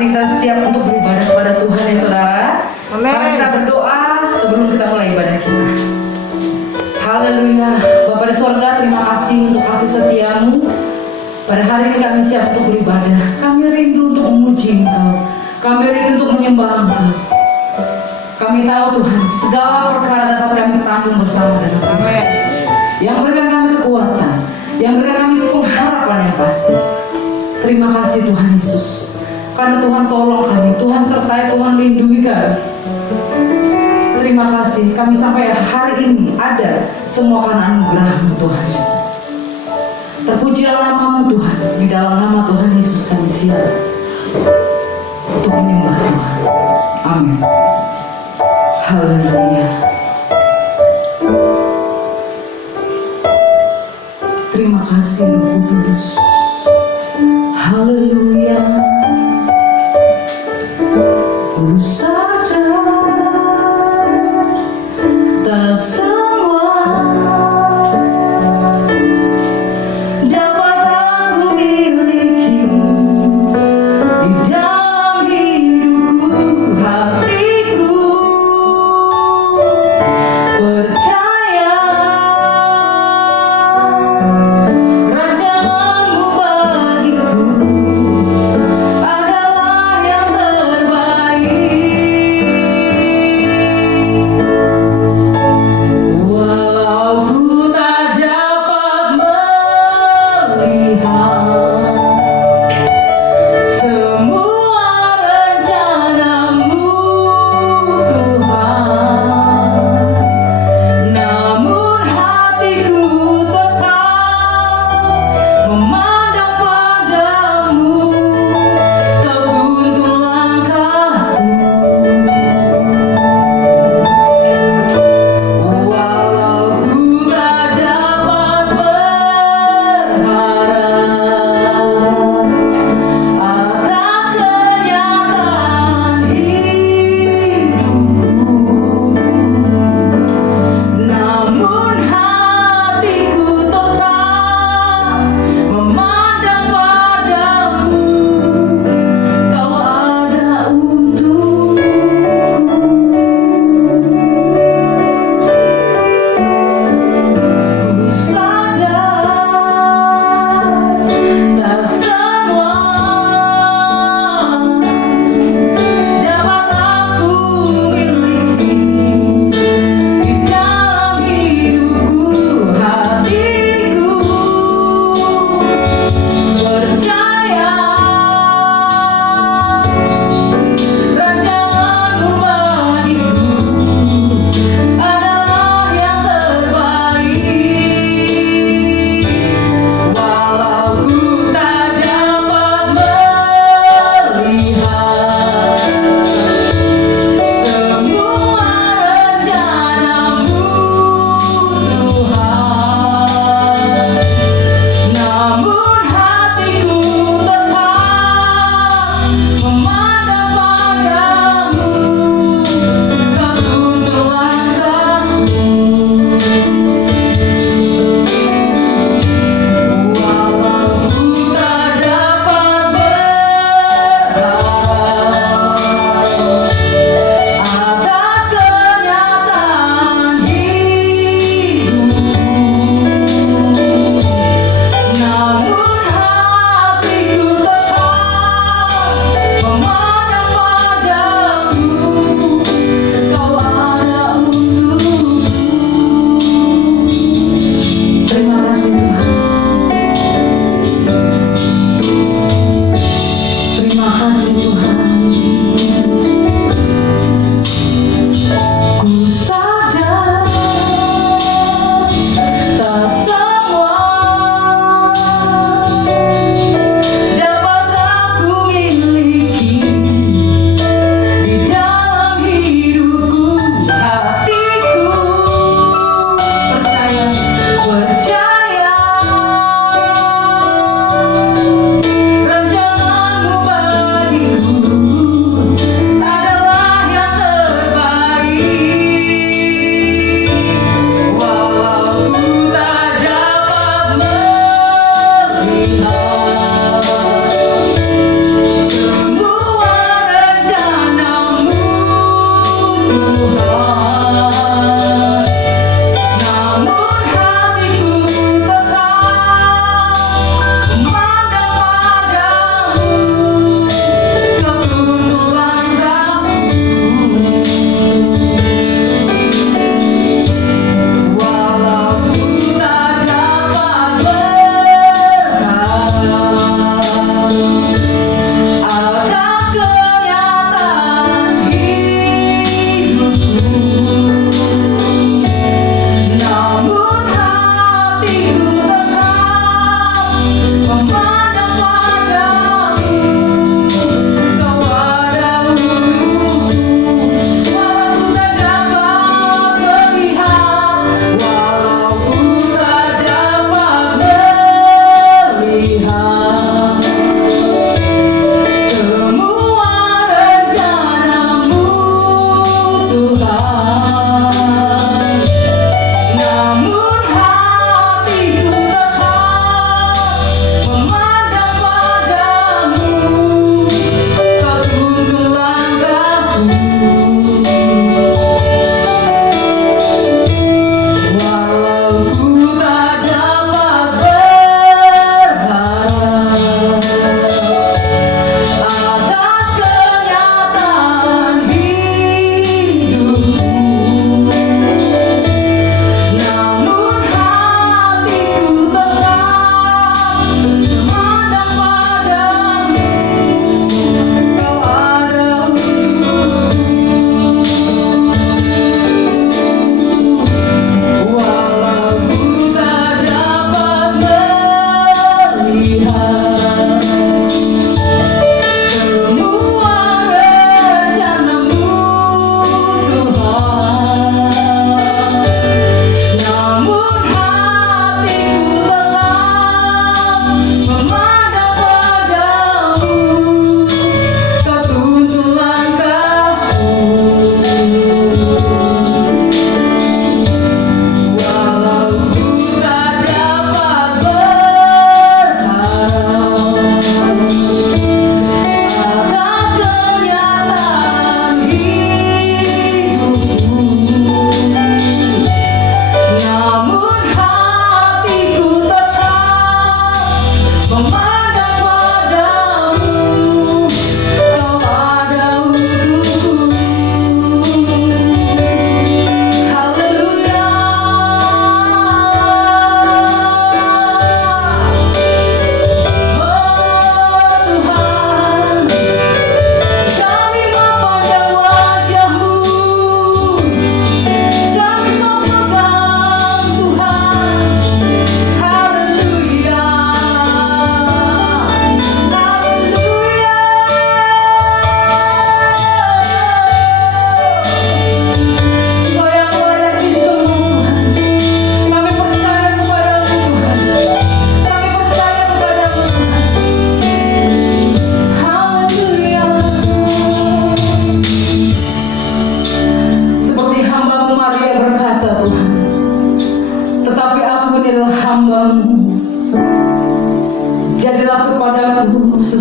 ini kita siap untuk beribadah kepada Tuhan ya saudara. Amin. Mari kita berdoa sebelum kita mulai ibadah kita. Haleluya. Bapa di sorga, terima kasih untuk kasih setiamu. Pada hari ini kami siap untuk beribadah. Kami rindu untuk memuji Engkau. Kami rindu untuk menyembah Engkau. Kami tahu Tuhan, segala perkara dapat kami tanggung bersama dengan Tuhan. Amin. Yang berikan kami kekuatan, yang berikan kami pengharapan yang pasti. Terima kasih Tuhan Yesus. Karena Tuhan tolong kami, Tuhan sertai, Tuhan lindungi kami. Terima kasih, kami sampai hari ini ada semua karena anugerah-Mu Tuhan. Terpujilah nama-Mu Tuhan. Di dalam nama Tuhan Yesus kami siap untuk menyembah Tuhan. Amin. Haleluya. Terima kasih Roh Kudus. Haleluya. Ku sadar tak semua dapat aku miliki di dalam hidupku, hatiku percaya rancangan-Mu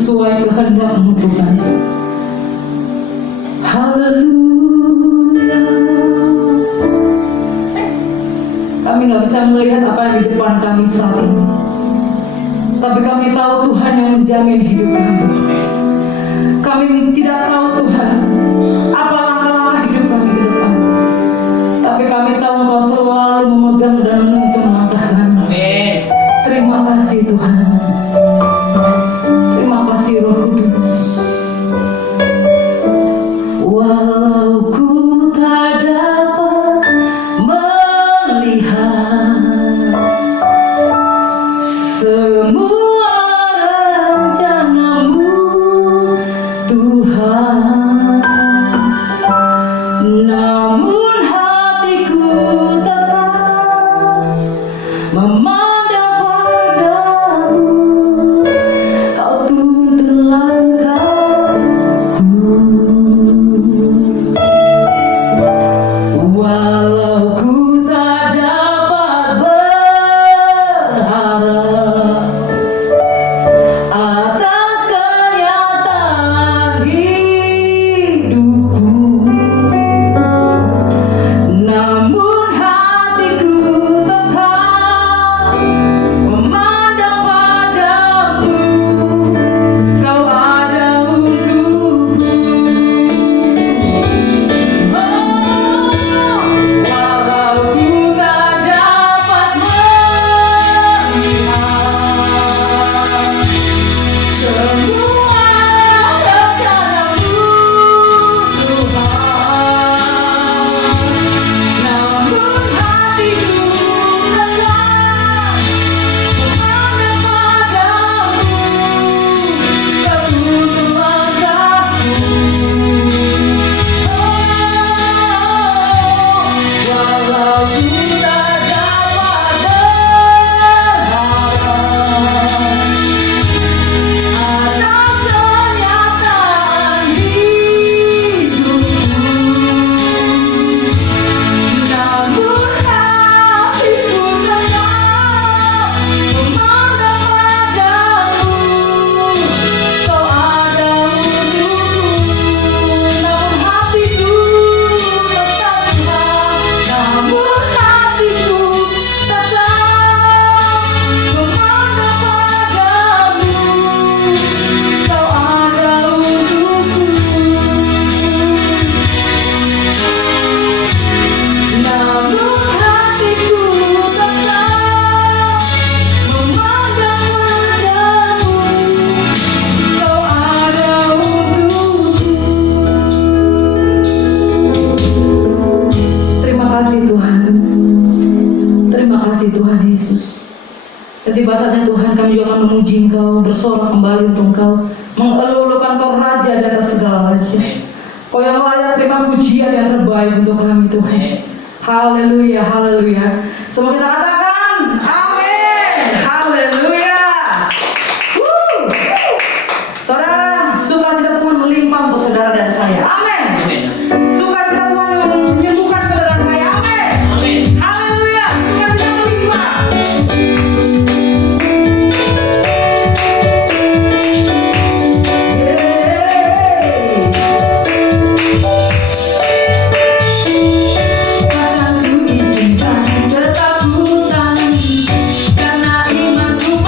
sesuai kehendak-Mu Tuhan. Haleluya. Kami nggak bisa melihat apa yang di depan kami saat ini, tapi kami tahu Tuhan yang menjamin hidup kami. Kami tidak tahu Tuhan apa langkah-langkah hidup kami ke depan, tapi kami tahu Engkau selalu memegang dan menuntun langkah kami. Terima kasih Tuhan. Terima kasih Roh Kudus. Walau ku tak dapat melihat semua rencana-Mu Tuhan, namun hatiku tetap memandang padamu. Kau tuntun langkahku. Walau ku tak dapat berharap atas kenyataan hidupku, namun hatiku tetap memandang padamu. Kau ada untukku. Walau ku tak dapat melihat semua rencana-Mu Tuhan, namun hatiku tetap memandang padamu. Kau tuntun langkahku. Walau ku tak dapat berharap atas kenyataan hidupku, namun hatiku tetap memandang padamu. Kau ada untukku, namun hatiku tetap Tuhan, namun hatiku tetap memandang padamu. Kau ada untukku, namun hatiku tetap memandang padamu. Kau ada untukku. Terima kasih Tuhan. Terima kasih Tuhan Yesus. Dan tiba saatnya Tuhan, kami juga akan memuji Engkau, bersorak kembali untuk Engkau, mengeluhkan Kau Raja di atas segala raja. Kau yang layak terima pujian yang terbaik untuk kami Tuhan. Haleluya, haleluya. Semua kita katakan amin. Haleluya. Saudara, sukacita Tuhan melimpah untuk saudara dan saya. Amin. Sukacita Tuhan yang menyembuhkan saudara dan saya. Amin. Haleluya. Sukacita melimpah. Karena ku izinkan ketakutan, karena imanku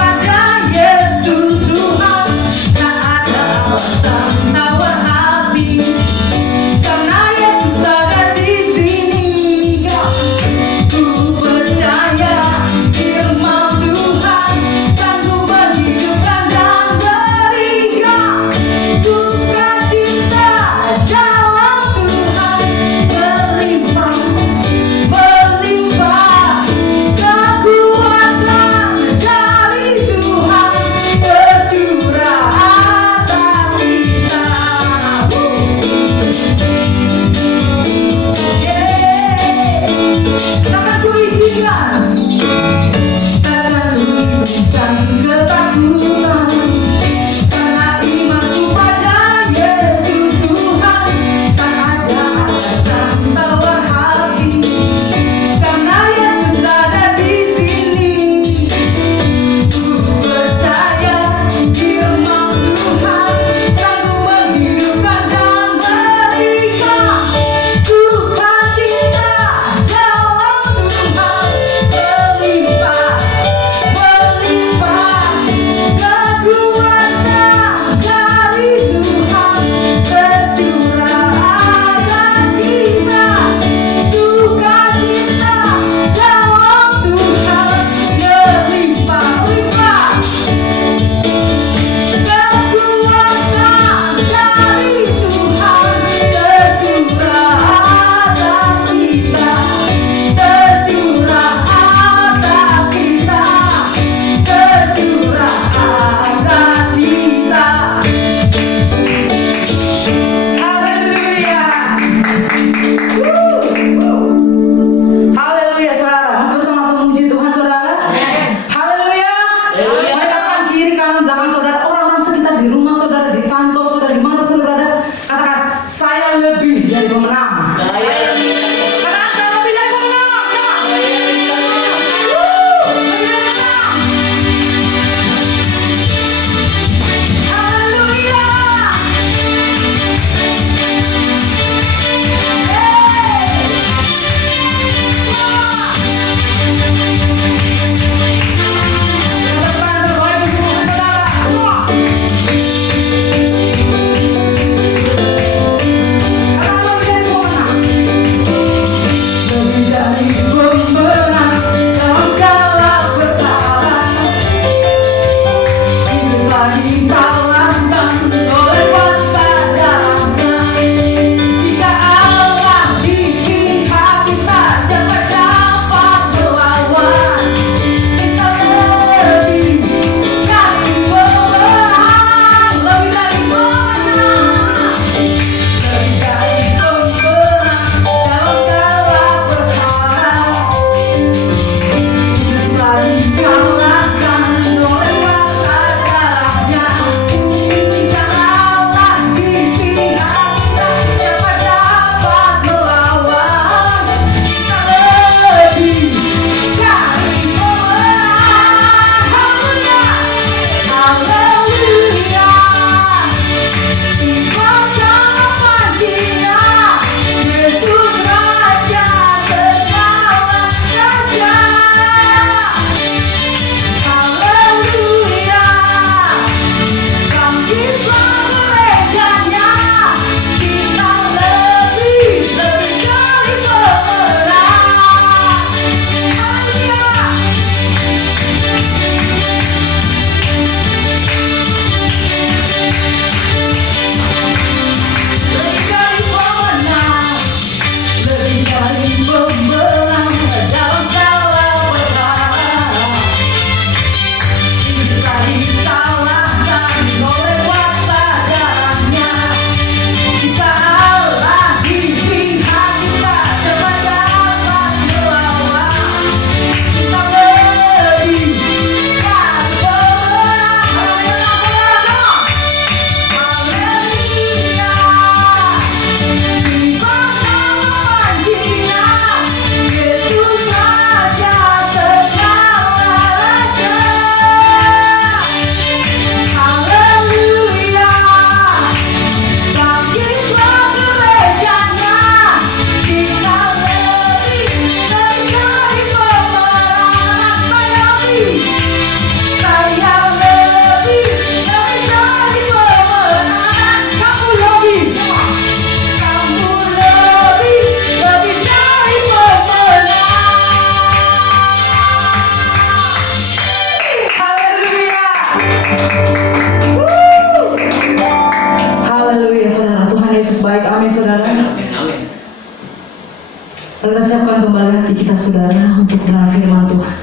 kembali hati kita saudara untuk mendengar firman Tuhan.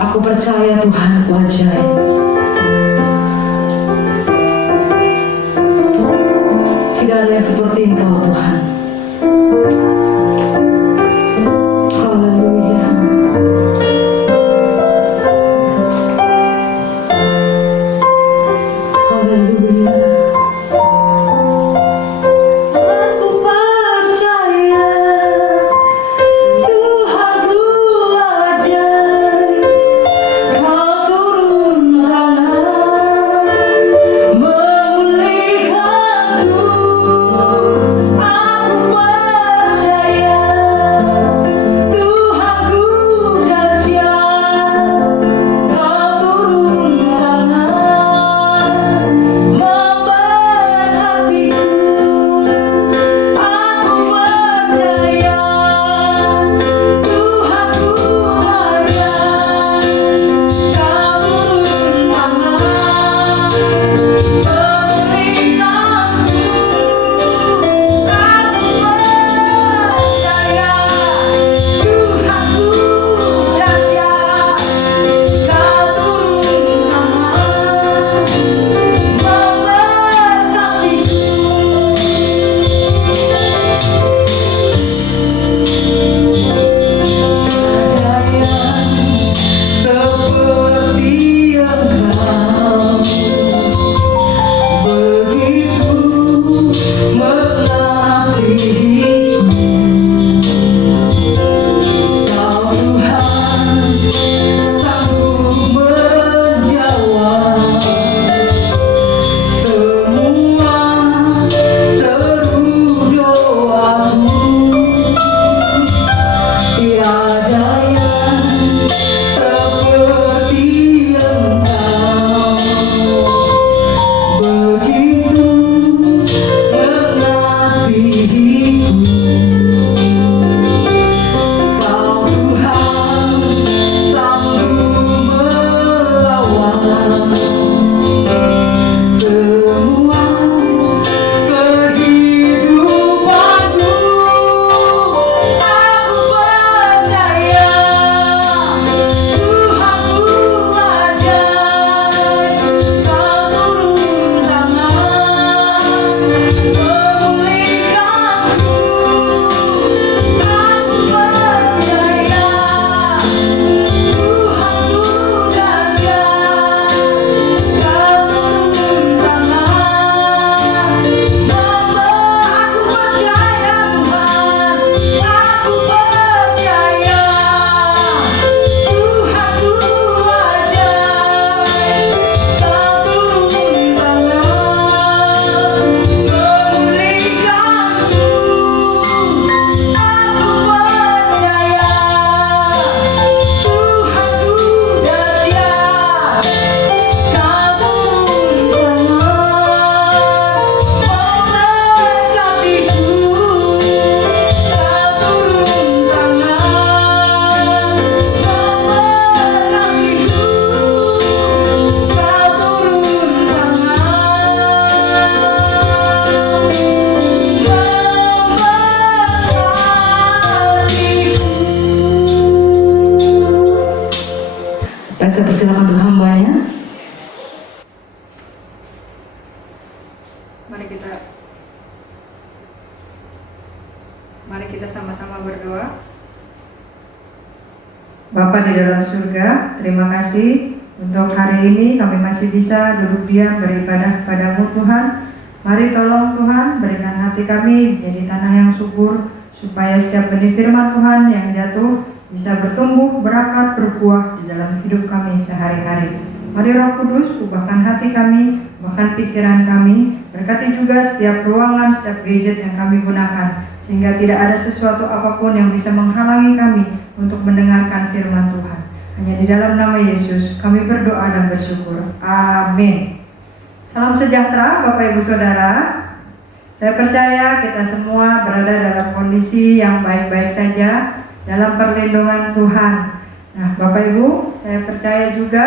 Aku percaya Tuhan Ku ajaib. Tidak ada yang seperti Engkau Tuhan. Haleluya. Haleluya. Aku percaya Tuhanku ajaib. Kau turun tangan memulihkanku. Aku percaya Tuhanku dahsyat. Kau turun tangan memberkatiku. Aku percaya Tuhanku ajaib. Kau turun tangan memulihkanku. Aku percaya Tuhanku dahsyat. Kau turun tangan seperti Engkau, begitu mengasihiku. Kau Tuhan sanggup menjawab semua seru doaku. Tiada yang seperti Engkau, begitu mengasihiku. Kau Tuhan sanggup melawan semua kehidupanku. Aku percaya Tuhanku ajaib. Kau turun tangan memulihkanku. Aku percaya Tuhanku dahsyat. Kau turun tangan aku percaya Tuhan. Aku percaya Tuhanku ajaib. Kau turun tangan memulihkanku. Aku percaya Tuhanku dahsyat. Kau turun tangan memberkatiku. Kau turun tangan memberkatiku. Kau turun tangan memberkatiku. Saya persilakan untuk hambanya. Mari kita sama-sama berdoa. Bapa di dalam surga, terima kasih untuk hari ini kami masih bisa duduk diam beribadah kepadamu Tuhan. Mari tolong Tuhan berikan hati kami jadi tanah yang subur, supaya setiap benih firman Tuhan yang jatuh bisa bertumbuh, berakar, berbuah di dalam hidup kami sehari-hari. Mari Roh Kudus ubahkan hati kami, bahkan pikiran kami. Berkati juga setiap ruangan, setiap gadget yang kami gunakan, sehingga tidak ada sesuatu apapun yang bisa menghalangi kami untuk mendengarkan firman Tuhan. Hanya di dalam nama Yesus kami berdoa dan bersyukur. Amin. Salam sejahtera Bapak Ibu Saudara. Saya percaya kita semua berada dalam kondisi yang baik-baik saja dalam perlindungan Tuhan. Nah Bapak Ibu, saya percaya juga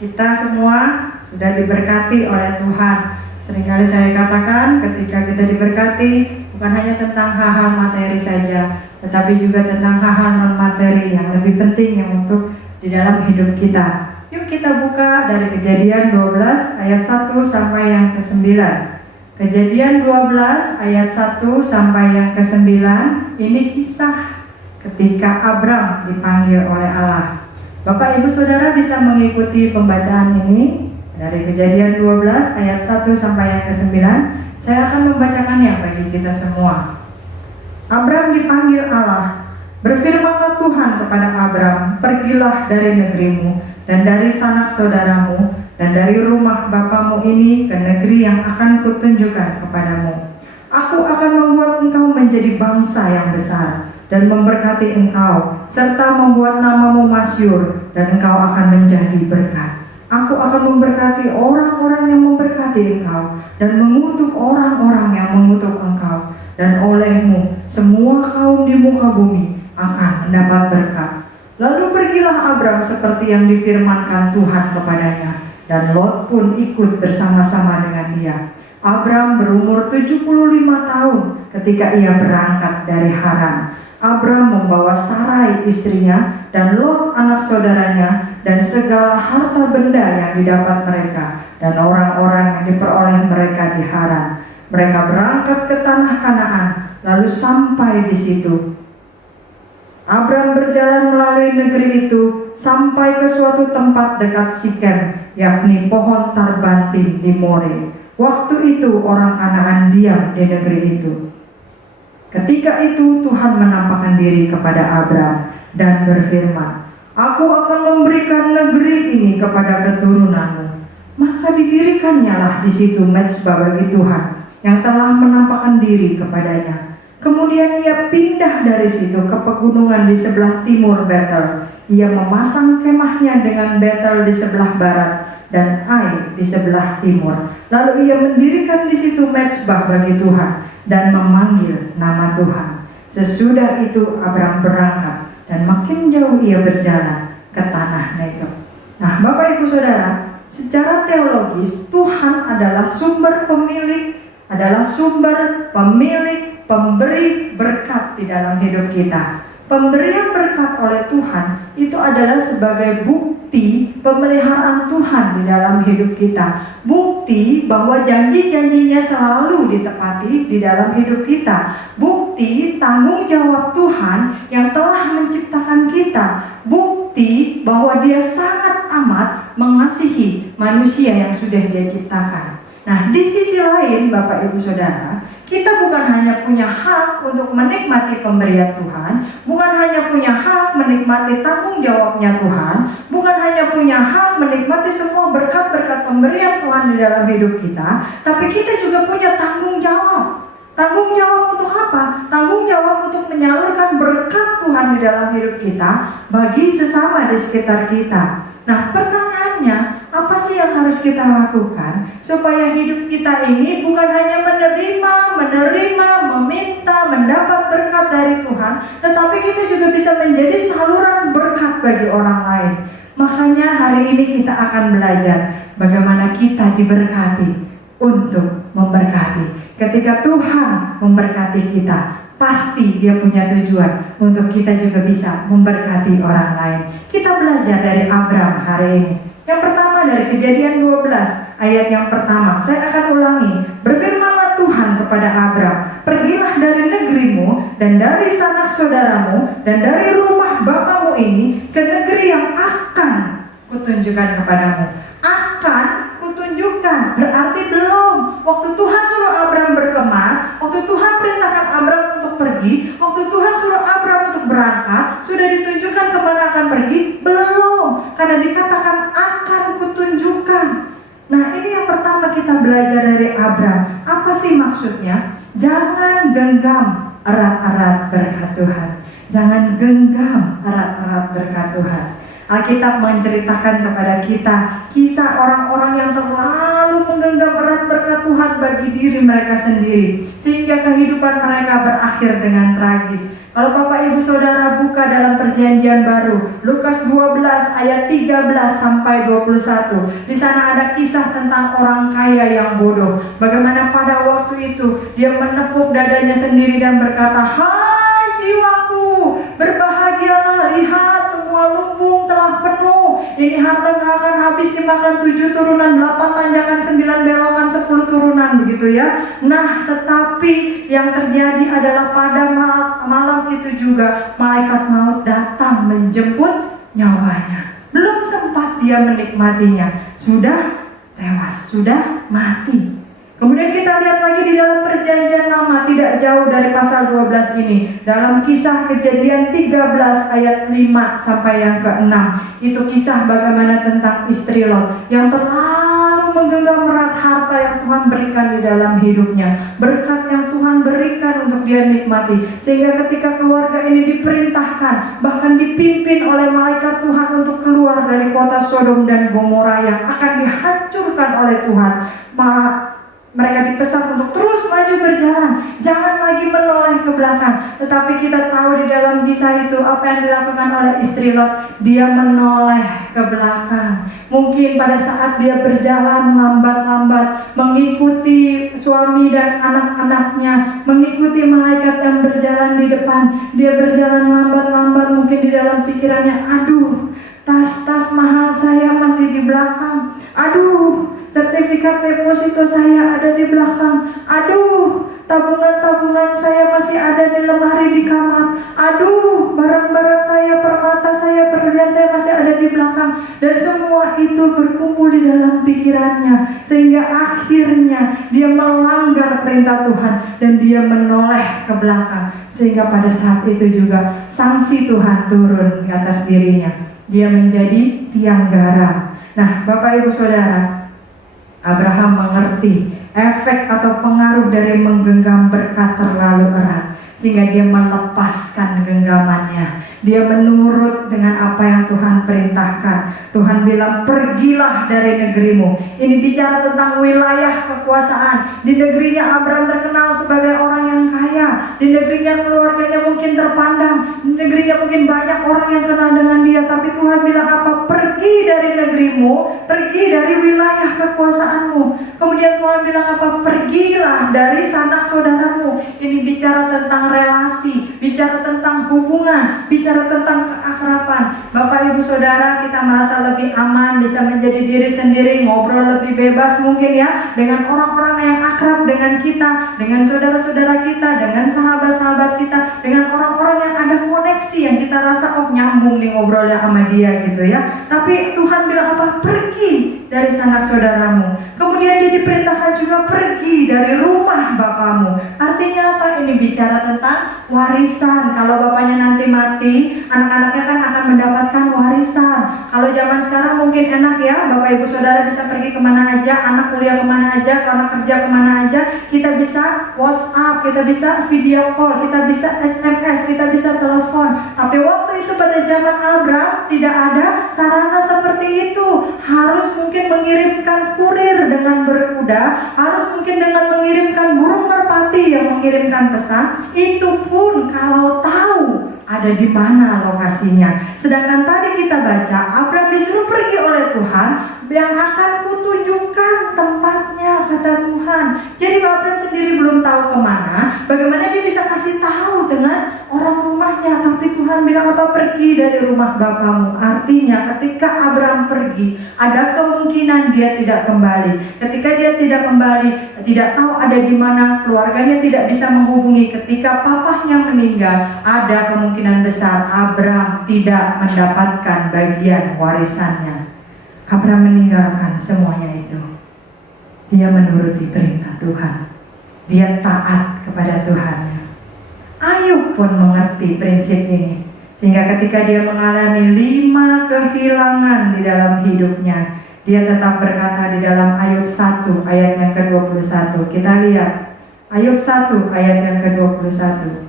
kita semua sudah diberkati oleh Tuhan. Seringkali saya katakan ketika kita diberkati, bukan hanya tentang hal-hal materi saja, tetapi juga tentang hal-hal non-materi yang lebih penting yang untuk di dalam hidup kita. Yuk kita buka dari Kejadian 12 ayat 1 sampai yang ke-9. Kejadian 12 ayat 1 sampai yang ke-9, ini kisah ketika Abram dipanggil oleh Allah. Bapak Ibu Saudara bisa mengikuti pembacaan ini dari Kejadian 12 ayat 1 sampai yang ke-9. Saya akan membacakannya bagi kita semua. Abram dipanggil Allah. Berfirmanlah Tuhan kepada Abram, pergilah dari negerimu dan dari sanak saudaramu dan dari rumah bapamu ini ke negeri yang akan kutunjukkan kepadamu. Aku akan membuat engkau menjadi bangsa yang besar dan memberkati engkau, serta membuat namamu masyhur, dan engkau akan menjadi berkat. Aku akan memberkati orang-orang yang memberkati engkau, dan mengutuk orang-orang yang mengutuk engkau, dan olehmu semua kaum di muka bumi akan mendapat berkat. Lalu pergilah Abram seperti yang difirmankan Tuhan kepadanya, dan Lot pun ikut bersama-sama dengan dia. Abram berumur 75 tahun ketika ia berangkat dari Haran. Abram membawa Sarai istrinya dan Lot anak saudaranya dan segala harta benda yang didapat mereka dan orang-orang yang diperoleh mereka di Haran. Mereka berangkat ke tanah Kanaan, lalu sampai di situ. Abram berjalan melalui negeri itu sampai ke suatu tempat dekat Sikem, yakni pohon tarbantin di More. Waktu itu orang Kanaan diam di negeri itu. Ketika itu Tuhan menampakkan diri kepada Abram dan berfirman, Aku akan memberikan negeri ini kepada keturunanmu. Maka didirikannya di situ mezbah bagi Tuhan yang telah menampakkan diri kepadanya. Kemudian ia pindah dari situ ke pegunungan di sebelah timur Betel. Ia memasang kemahnya dengan Betel di sebelah barat dan Ai di sebelah timur. Lalu ia mendirikan di situ mezbah bagi Tuhan dan memanggil nama Tuhan. Sesudah itu Abram berangkat dan makin jauh ia berjalan ke tanah Negeb. Nah, Bapak Ibu Saudara, secara teologis Tuhan adalah sumber pemilik, pemberi berkat di dalam hidup kita. Pemberian berkat oleh Tuhan itu adalah sebagai bukti pemeliharaan Tuhan di dalam hidup kita. Bukti bahwa janji-janjinya selalu ditepati di dalam hidup kita. Bukti tanggung jawab Tuhan yang telah menciptakan kita. Bukti bahwa Dia sangat amat mengasihi manusia yang sudah Dia ciptakan. Nah, di sisi lain Bapak Ibu Saudara, kita bukan hanya punya hak untuk menikmati pemberian Tuhan, bukan hanya punya hak menikmati tanggung jawabnya Tuhan, bukan hanya punya hak menikmati semua berkat-berkat pemberian Tuhan di dalam hidup kita, tapi kita juga punya tanggung jawab. Tanggung jawab untuk apa? Tanggung jawab untuk menyalurkan berkat Tuhan di dalam hidup kita bagi sesama di sekitar kita. Nah, pertanyaannya, apa sih yang harus kita lakukan supaya hidup kita ini bukan hanya menerima, meminta, mendapat berkat dari Tuhan, tetapi kita juga bisa menjadi saluran berkat bagi orang lain. Makanya hari ini kita akan belajar bagaimana kita diberkati untuk memberkati. Ketika Tuhan memberkati kita, pasti Dia punya tujuan untuk kita juga bisa memberkati orang lain. Kita belajar dari Abram hari ini. Yang pertama dari Kejadian 12 ayat yang pertama. Saya akan ulangi. Berfirmanlah Tuhan kepada Abram, pergilah dari negerimu dan dari sanak saudaramu dan dari rumah bapamu ini ke negeri yang akan kutunjukkan kepadamu. Akan kutunjukkan berarti belum. Waktu Tuhan suruh Abram berkemas, waktu Tuhan perintahkan Abram untuk pergi, waktu Tuhan suruh Abram untuk berangkat, sudah ditunjukkan kemana akan pergi? Belum, karena dikatakan akan kutunjukkan. Nah, ini yang pertama kita belajar dari Abram. Apa sih maksudnya? Jangan genggam erat-erat berkat Tuhan. Jangan genggam erat-erat berkat Tuhan. Alkitab menceritakan kepada kita kisah orang-orang yang terlalu menggenggam erat berkat Tuhan bagi diri mereka sendiri, sehingga kehidupan mereka berakhir dengan tragis. Kalau Bapak Ibu Saudara buka dalam perjanjian baru, Lukas 12 ayat 13 sampai 21. Di sana ada kisah tentang orang kaya yang bodoh. Bagaimana pada waktu itu dia menepuk dadanya sendiri dan berkata, "Hai jiwaku, berbahagialah, lihat semua lumbung telah penuh. Ini harta gak akan habis dimakan 7 turunan, 8 tanjakan, 9 belokan, 10 turunan," begitu ya. Nah, tetapi yang terjadi adalah pada malam itu juga malaikat maut datang menjemput nyawanya. Belum sempat dia menikmatinya, sudah tewas, sudah mati. Kemudian kita lihat lagi di dalam perjanjian lama, tidak jauh dari pasal 12 ini, dalam kisah Kejadian 13 ayat 5 sampai yang ke-6. Itu kisah bagaimana tentang istri Lot yang terlalu menggenggam erat harta yang Tuhan berikan di dalam hidupnya, berkat yang Tuhan berikan untuk dia nikmati, sehingga ketika keluarga ini diperintahkan, bahkan dipimpin oleh malaikat Tuhan untuk keluar dari kota Sodom dan Gomora yang akan dihancurkan oleh Tuhan, mereka dipesan untuk terus maju berjalan, jangan lagi menoleh ke belakang. Tetapi kita tahu di dalam kisah itu apa yang dilakukan oleh istri Lot. Dia menoleh ke belakang. Mungkin pada saat dia berjalan lambat-lambat, mengikuti suami dan anak-anaknya, mengikuti malaikat yang berjalan di depan, dia berjalan lambat-lambat. Mungkin di dalam pikirannya, aduh, tas-tas mahal saya masih di belakang. Aduh, sertifikat deposito saya ada di belakang. Aduh, tabungan-tabungan saya masih ada di lemari di kamar. Aduh, barang-barang saya, permata saya, berlian saya masih ada di belakang. Dan semua itu berkumpul di dalam pikirannya, sehingga akhirnya dia melanggar perintah Tuhan dan dia menoleh ke belakang. Sehingga pada saat itu juga sanksi Tuhan turun di atas dirinya. Dia menjadi tiang garam. Nah, Bapak Ibu Saudara, Abraham mengerti efek atau pengaruh dari menggenggam berkat terlalu erat, sehingga dia melepaskan genggamannya. Dia menurut dengan apa yang Tuhan perintahkan. Tuhan bilang, pergilah dari negerimu. Ini bicara tentang wilayah kekuasaan. Di negerinya Abraham terkenal sebagai orang yang kaya. Di negerinya keluarganya mungkin terpandang. Di negerinya mungkin banyak orang yang kenal dengan dia. Tapi Tuhan bilang apa? Pergi dari negerimu, pergi dari wilayah kekuasaanmu. Kemudian Tuhan bilang apa? Pergilah dari sanak saudaramu. Ini bicara tentang relasi, bicara tentang hubungan, bicara tentang keakraban. Bapak Ibu Saudara, kita merasa lebih aman, bisa menjadi diri sendiri, ngobrol lebih bebas mungkin ya, dengan orang-orang yang akrab dengan kita, dengan saudara-saudara kita, dengan sahabat-sahabat kita, dengan orang-orang yang ada koneksi yang kita rasa oh nyambung nih ngobrolnya sama dia gitu ya. Tapi Tuhan bilang apa? Pergi dari sanak saudaramu. Kemudian dia diperintahkan juga pergi dari rumah bapamu. Artinya apa? Ini bicara tentang warisan. Kalau bapaknya nanti mati, anak-anaknya kan akan mendapatkan warisan. Kalau zaman sekarang mungkin enak ya, Bapak Ibu Saudara bisa pergi kemana aja, anak kuliah kemana aja, anak kerja kemana aja. Kita bisa WhatsApp, kita bisa video call, kita bisa SMS, kita bisa telepon. Tapi waktu itu pada zaman Abraham tidak ada sarana seperti itu. Harus mungkin mengirimkan kurir dengan berkuda, harus mungkin dengan mengirimkan burung merpati yang mengirimkan pesan. Itu pun kalau tahu ada di mana lokasinya. Sedangkan tadi kita baca Abraham disuruh pergi oleh Tuhan, yang akan kutunjukkan tempatnya, kata Tuhan. Jadi Abraham sendiri belum tahu kemana. Bagaimana dia bisa kasih tahu dengan orang rumahnya? Tapi Tuhan bilang apa? Pergi dari rumah bapamu. Artinya ketika Abraham pergi, ada kemungkinan dia tidak kembali. Ketika dia tidak kembali, tidak tahu ada di mana, keluarganya tidak bisa menghubungi. Ketika papahnya meninggal, ada kemungkinan besar Abraham tidak mendapatkan bagian warisannya. Abraham meninggalkan semuanya itu. Dia menuruti perintah Tuhan. Dia taat kepada Tuhannya. Ayub pun mengerti prinsip ini. Sehingga ketika dia mengalami 5 kehilangan di dalam hidupnya, dia tetap berkata di dalam Ayub 1 ayat yang ke-21. Kita lihat Ayub 1 ayat yang ke-21.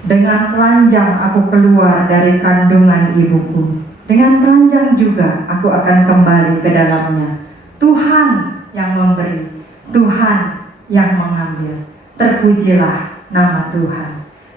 Dengan telanjang aku keluar dari kandungan ibuku, dengan telanjang juga aku akan kembali ke dalamnya. Tuhan yang memberi, Tuhan yang mengambil. terpujilah nama Tuhan.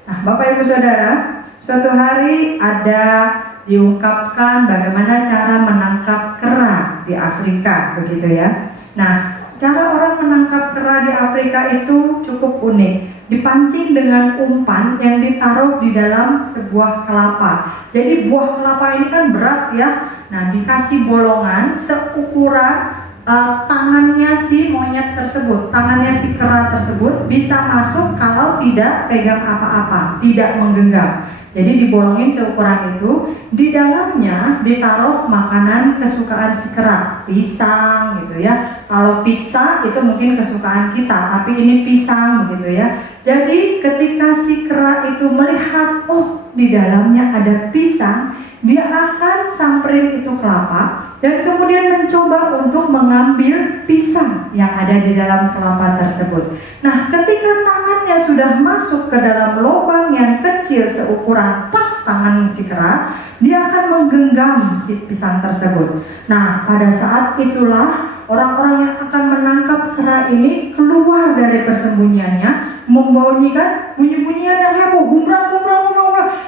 Nah, Bapak Ibu Saudara, suatu hari ada diungkapkan bagaimana cara menangkap kera di Afrika, begitu ya. Nah, cara orang menangkap kera di Afrika itu cukup unik. Dipancing dengan umpan yang ditaruh di dalam sebuah kelapa. Jadi buah kelapa ini kan berat ya. Nah, dikasih bolongan seukuran tangannya si monyet tersebut, tangannya si kera tersebut bisa masuk kalau tidak pegang apa-apa, tidak menggenggam. Jadi dibolongin seukuran itu, di dalamnya ditaruh makanan kesukaan si kera, pisang gitu ya. Kalau pizza itu mungkin kesukaan kita, tapi ini pisang begitu ya. Jadi ketika si kera itu melihat, oh di dalamnya ada pisang, dia akan samperin itu kelapa dan kemudian mencoba untuk mengambil pisang yang ada di dalam kelapa tersebut. Nah, ketika tangannya sudah masuk ke dalam lubang yang kecil seukuran pas tangan si kera, dia akan menggenggam si pisang tersebut. Nah, pada saat itulah orang-orang yang akan menangkap kera ini keluar dari persembunyiannya, membunyikan bunyi-bunyian yang heboh, gumrang,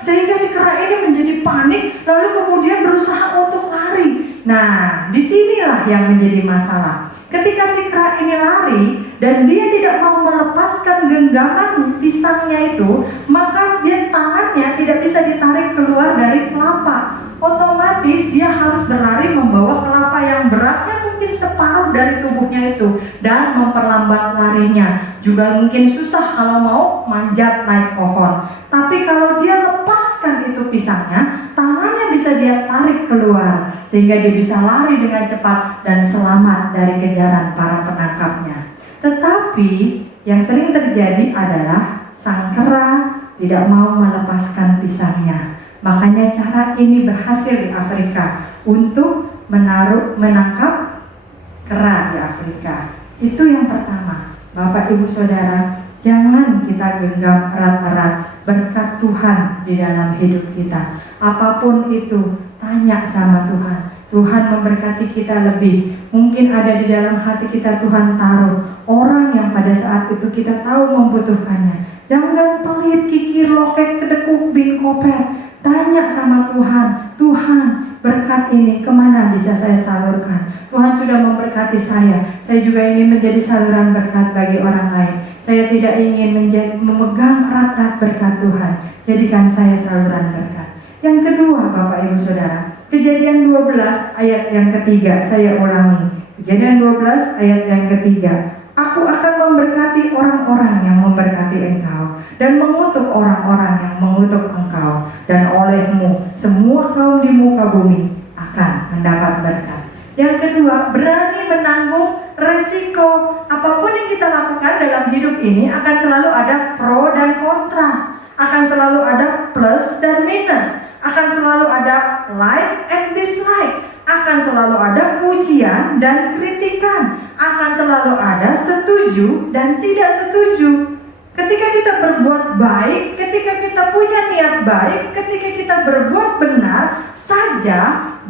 sehingga si kera ini menjadi panik, lalu kemudian berusaha untuk lari. Nah, disinilah yang menjadi masalah. Ketika si kera ini lari dan dia tidak mau melepaskan genggaman pisangnya itu, maka dia tangannya tidak bisa ditarik keluar dari kelapa. Otomatis dia harus berlari membawa kelapa yang beratnya mungkin separuh dari tubuhnya itu dan memperlambat larinya. Juga mungkin susah kalau mau manjat naik pohon. Tapi kalau dia lepaskan itu pisangnya, tangannya bisa dia tarik keluar sehingga dia bisa lari dengan cepat dan selamat dari kejaran para penangkapnya. Tetapi yang sering terjadi adalah sang kera tidak mau melepaskan pisangnya. Makanya cara ini berhasil di Afrika untuk menangkap kera di Afrika. Itu yang pertama. Bapak Ibu Saudara, jangan kita genggam erat-erat berkat Tuhan di dalam hidup kita. Apapun itu, tanya sama Tuhan. Tuhan memberkati kita lebih. Mungkin ada di dalam hati kita Tuhan taruh orang yang pada saat itu kita tahu membutuhkannya. Jangan pelit, kikir, lokek, kedekuk, bin kopet. Tanya sama Tuhan, Tuhan berkat ini kemana bisa saya salurkan? Tuhan sudah memberkati saya juga ingin menjadi saluran berkat bagi orang lain. Saya tidak ingin memegang erat-erat berkat Tuhan. Jadikan saya saluran berkat. Yang kedua, Bapak Ibu Saudara, Kejadian 12 ayat yang ketiga, saya ulangi. Kejadian 12 ayat yang ketiga. Aku akan memberkati orang-orang yang memberkati engkau dan mengutuk orang-orang yang mengutuk engkau, dan olehmu semua kaum di muka bumi akan mendapat berkat. Yang kedua, berani menanggung resiko. Apapun yang kita lakukan dalam hidup ini akan selalu ada pro dan kontra, akan selalu ada plus dan minus, akan selalu ada like and dislike, akan selalu ada pujian dan kritikan, akan selalu ada setuju dan tidak setuju. Ketika kita berbuat baik, ketika kita punya niat baik, ketika kita berbuat benar saja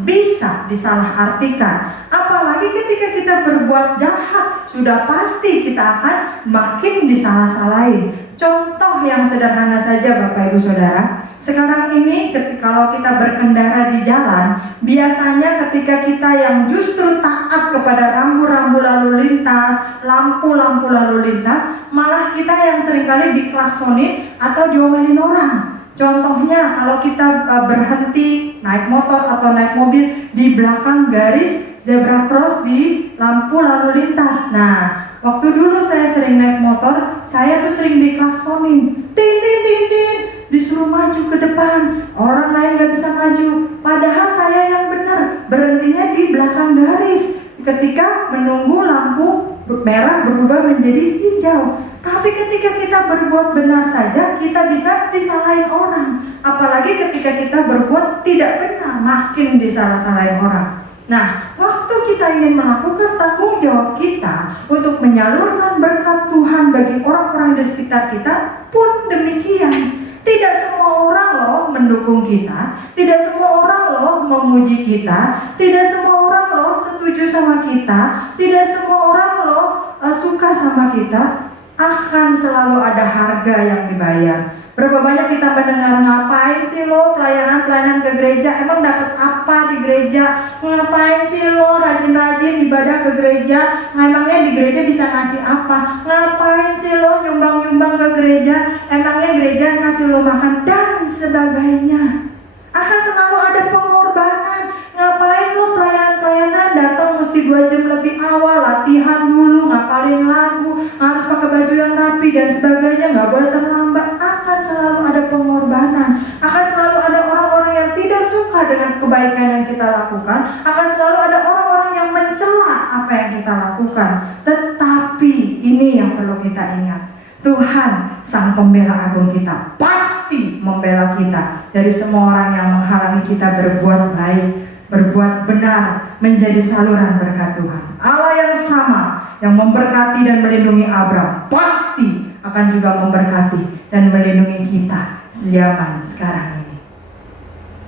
bisa disalahartikan. Apalagi ketika kita berbuat jahat, sudah pasti kita akan makin disalah-salahin. Contoh yang sederhana saja Bapak Ibu Saudara. Sekarang ini kalau kita berkendara di jalan, biasanya ketika kita yang justru taat kepada rambu-rambu lalu lintas, lampu-lampu lalu lintas, malah kita yang seringkali diklaksonin atau diomelin orang. Contohnya kalau kita berhenti naik motor atau naik mobil di belakang garis zebra cross di lampu lalu lintas. Nah, waktu dulu saya sering naik motor, saya tuh sering diklaksonin, tin tin tin tin, disuruh maju ke depan, orang lain gak bisa maju. Padahal saya yang benar, berhentinya di belakang garis ketika menunggu lampu merah berubah menjadi hijau. Tapi ketika kita berbuat benar saja, kita bisa disalahin orang. Apalagi ketika kita berbuat tidak benar, makin disalah-salahin orang. Nah, waktu kita ingin melakukan tanggung jawab kita untuk menyalurkan berkat Tuhan bagi orang-orang di sekitar kita pun demikian. Tidak semua orang loh mendukung kita, tidak semua orang loh memuji kita, tidak semua orang loh setuju sama kita, tidak semua orang loh suka sama kita. akan selalu ada harga yang dibayar. Berapa banyak kita mendengar, ngapain sih lo pelayanan ke gereja? Emang dapat apa di gereja? Ngapain sih lo rajin-rajin ibadah ke gereja? Emangnya di gereja bisa ngasih apa? Ngapain sih lo nyumbang-nyumbang ke gereja? Emangnya gereja ngasih lo makan? Dan sebagainya. Akan selalu ada pengorbanan. Ngapain lo pelayanan datang mesti 2 jam lebih awal, latihan dulu, ngapalin lagu, harus pakai baju yang rapi dan sebagainya, nggak boleh terlambat. Akan selalu ada pengorbanan. Akan selalu ada orang-orang yang tidak suka dengan kebaikan yang kita lakukan. Akan selalu ada orang-orang yang mencela apa yang kita lakukan. Tetapi ini yang perlu kita ingat, Tuhan Sang Pembela Agung kita pasti membela kita dari semua orang yang menghalangi kita berbuat baik, berbuat benar, menjadi saluran berkat Tuhan. Allah yang sama yang memberkati dan melindungi Abraham pasti akan juga memberkati dan melindungi kita zaman sekarang ini.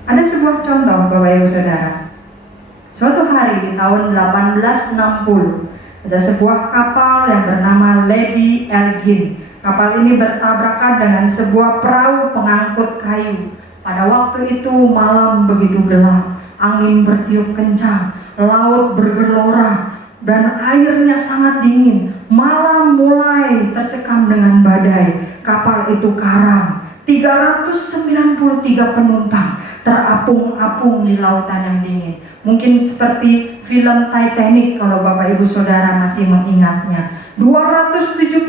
Ada sebuah contoh Bapak Ibu Saudara. Suatu hari di tahun 1860 ada sebuah kapal yang bernama Lady Elgin. Kapal ini bertabrakan dengan sebuah perahu pengangkut kayu. Pada waktu itu malam begitu gelap, angin bertiup kencang, laut bergelora, dan airnya sangat dingin. Malam mulai tercekam dengan badai. Kapal itu karam. 393 penumpang terapung-apung di lautan yang dingin. Mungkin seperti film Titanic kalau Bapak Ibu Saudara masih mengingatnya. 279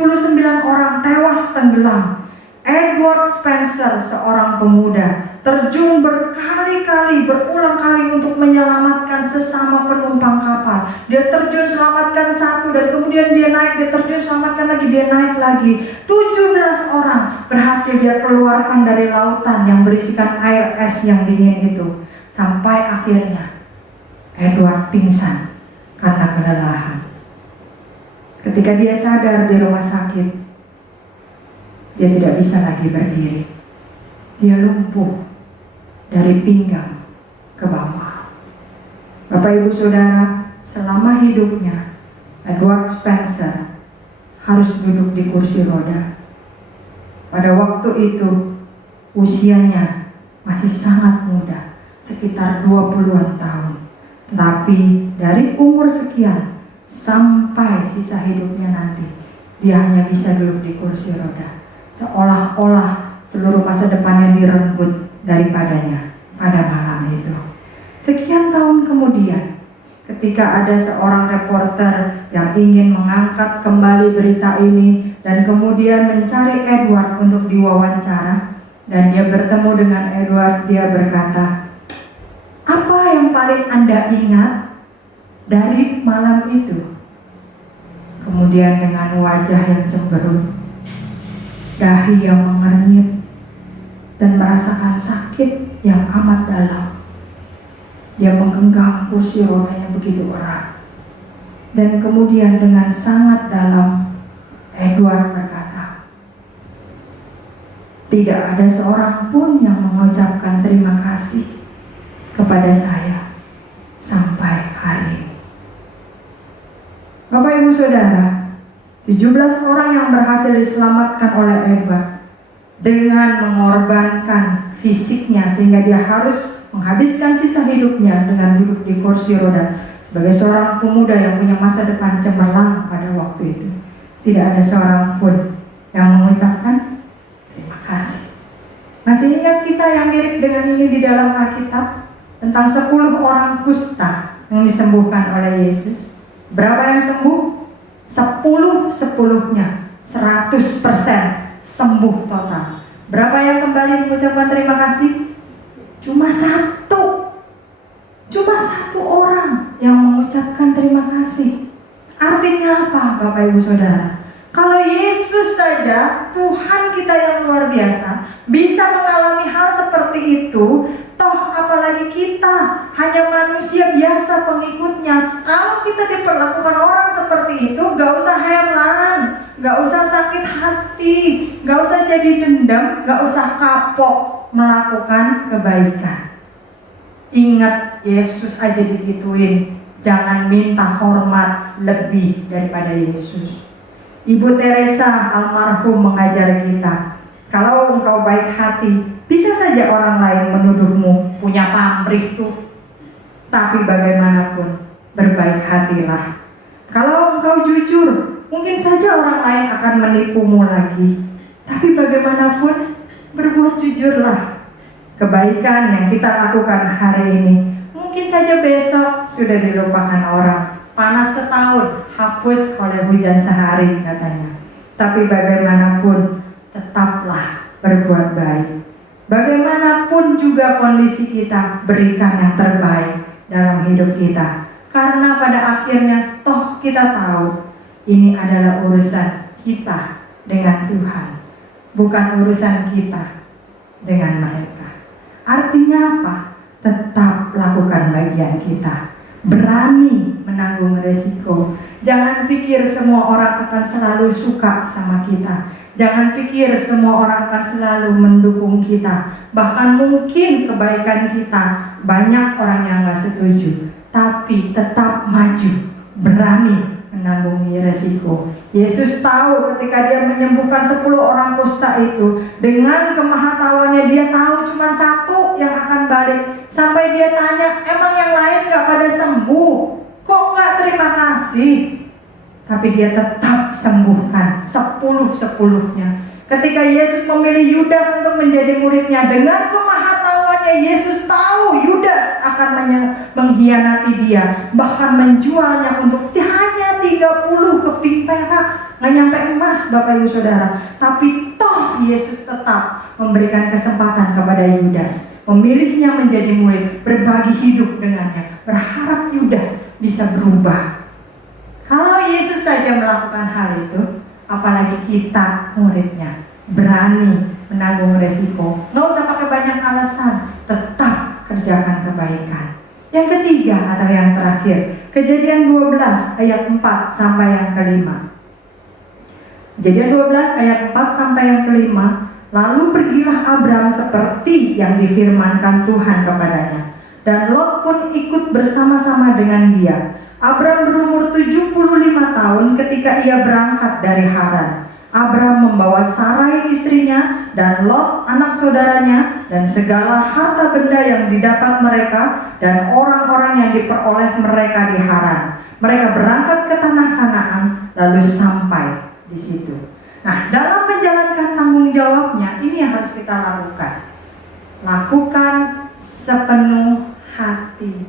orang tewas tenggelam. Edward Spencer, seorang pemuda, terjun berkali-kali, berulang kali untuk menyelamatkan sesama penumpang kapal. Dia terjun selamatkan satu, dan kemudian dia naik, dia terjun selamatkan lagi, dia naik lagi. 17 orang berhasil dia keluarkan dari lautan yang berisikan air es yang dingin itu. Sampai akhirnya Edward pingsan karena kelelahan. Ketika dia sadar di rumah sakit, dia tidak bisa lagi berdiri. Dia lumpuh dari pinggang ke bawah. Bapak Ibu Saudara, selama hidupnya Edward Spencer harus duduk di kursi roda. Pada waktu itu usianya masih sangat muda, sekitar 20-an tahun. Tapi dari umur sekian sampai sisa hidupnya nanti, dia hanya bisa duduk di kursi roda. Seolah-olah seluruh masa depannya direnggut daripadanya pada malam itu. Sekian tahun kemudian, ketika ada seorang reporter yang ingin mengangkat kembali berita ini dan kemudian mencari Edward untuk diwawancara, dan dia bertemu dengan Edward, dia berkata, "Apa yang paling Anda ingat dari malam itu?" Kemudian dengan wajah yang cemberut, dahi yang mengernyit, dan merasakan sakit yang amat dalam, dia menggenggam kursi rodanya begitu erat. Dan kemudian dengan sangat dalam, Edward berkata, "Tidak ada seorang pun yang mengucapkan terima kasih kepada saya sampai hari ini." Bapak Ibu Saudara, 17 orang yang berhasil diselamatkan oleh Edward dengan mengorbankan fisiknya sehingga dia harus menghabiskan sisa hidupnya dengan duduk di kursi roda sebagai seorang pemuda yang punya masa depan cemerlang pada waktu itu. Tidak ada seorang pun yang mengucapkan terima kasih. Masih ingat kisah yang mirip dengan ini di dalam Alkitab tentang 10 orang kusta yang disembuhkan oleh Yesus? Berapa yang sembuh? 10-10-nya 100% sembuh total. Berapa yang kembali mengucapkan terima kasih? Cuma satu orang yang mengucapkan terima kasih. Artinya apa Bapak Ibu Saudara? Kalau Yesus saja, Tuhan kita yang luar biasa, bisa mengalami hal seperti itu, toh apalagi kita hanya manusia biasa pengikutnya. Kalau kita diperlakukan orang seperti itu, gak usah heran, gak usah sakit hati, gak usah jadi dendam, gak usah kapok melakukan kebaikan. Ingat, Yesus aja digituin, jangan minta hormat lebih daripada Yesus. Ibu Teresa almarhum mengajar kita, kalau engkau baik hati, bisa saja orang lain menuduhmu punya pamrih tuh. Tapi bagaimanapun, berbaik hatilah. Kalau engkau jujur, mungkin saja orang lain akan menipumu lagi. Tapi bagaimanapun, berbuat jujurlah. Kebaikan yang kita lakukan hari ini, mungkin saja besok sudah dilupakan orang. Panas setahun, hapus oleh hujan sehari katanya. Tapi bagaimanapun, tetaplah berbuat baik. Bagaimanapun juga kondisi kita, berikan yang terbaik dalam hidup kita. Karena pada akhirnya toh kita tahu ini adalah urusan kita dengan Tuhan, bukan urusan kita dengan mereka. Artinya apa? Tetap lakukan bagian kita. Berani menanggung resiko. Jangan pikir semua orang akan selalu suka sama kita. Jangan pikir semua orang akan selalu mendukung kita. Bahkan mungkin kebaikan kita banyak orang yang gak setuju. Tapi tetap maju. Berani menanggung resiko. Yesus tahu ketika dia menyembuhkan 10 orang kusta itu, dengan kemahatauannya dia tahu cuma satu yang akan balik. Sampai dia tanya, emang yang lain gak pada sembuh? Kok gak terima kasih? Tapi dia tetap sembuhkan 10-10-nya. Ketika Yesus memilih Yudas untuk menjadi muridnya, dengan kemahatauannya Yesus tahu Yudas akan mengkhianati dia, bahkan menjualnya untuk hanya 30 keping perak, nggak nyampe emas Bapak Ibu Saudara. Tapi toh Yesus tetap memberikan kesempatan kepada Yudas, memilihnya menjadi murid, berbagi hidup dengannya, berharap Yudas bisa berubah. Kalau Yesus saja melakukan hal itu, apalagi kita muridnya, berani menanggung resiko. Nggak usah pakai banyak alasan, tetap kerjakan kebaikan. Yang ketiga atau yang terakhir, Kejadian 12 ayat 4 sampai yang kelima. Kejadian 12 ayat 4 sampai yang kelima. Lalu pergilah Abram seperti yang difirmankan Tuhan kepadanya, dan Lot pun ikut bersama-sama dengan dia. Abram berumur 75 tahun ketika ia berangkat dari Haran. Abram membawa Sarai istrinya dan Lot anak saudaranya dan segala harta benda yang didapat mereka dan orang-orang yang diperoleh mereka di Haran. Mereka berangkat ke tanah Kanaan lalu sampai di situ. Nah, dalam menjalankan tanggung jawabnya, ini yang harus kita lakukan. Lakukan sepenuh hati.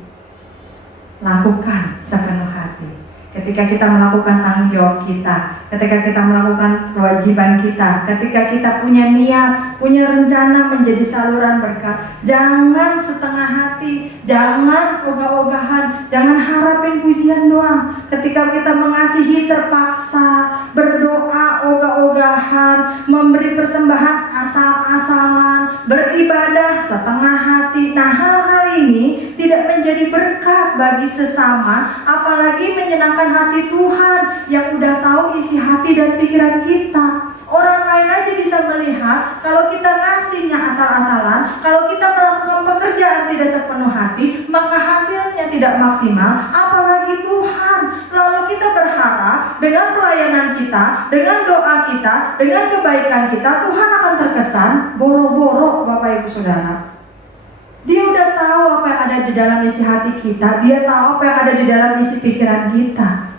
Lakukan sepenuh hati. Ketika kita melakukan tanggung jawab kita, ketika kita melakukan kewajiban kita, ketika kita punya niat, punya rencana menjadi saluran berkat, jangan setengah hati, jangan ogah-ogahan, jangan harapin pujian doang. Ketika kita mengasihi terpaksa, berdoa ogah-ogahan, memberi persembahan asal-asalan, beribadah setengah hati. Nah, hal-hal ini tidak menjadi berkat bagi sesama, apalagi menyenangkan hati Tuhan yang udah tahu isi hati dan pikiran kita. Orang lain aja bisa melihat kalau kita ngasihnya asal-asalan, kalau kita melakukan pekerjaan tidak sepenuh hati, maka hasilnya tidak maksimal, apalagi Tuhan. Lalu kita berharap dengan pelayanan kita, dengan doa kita, dengan kebaikan kita, Tuhan akan terkesan boro-boro Bapak Ibu Saudara. Dia udah tahu apa yang ada di dalam isi hati kita, dia tahu apa yang ada di dalam isi pikiran kita.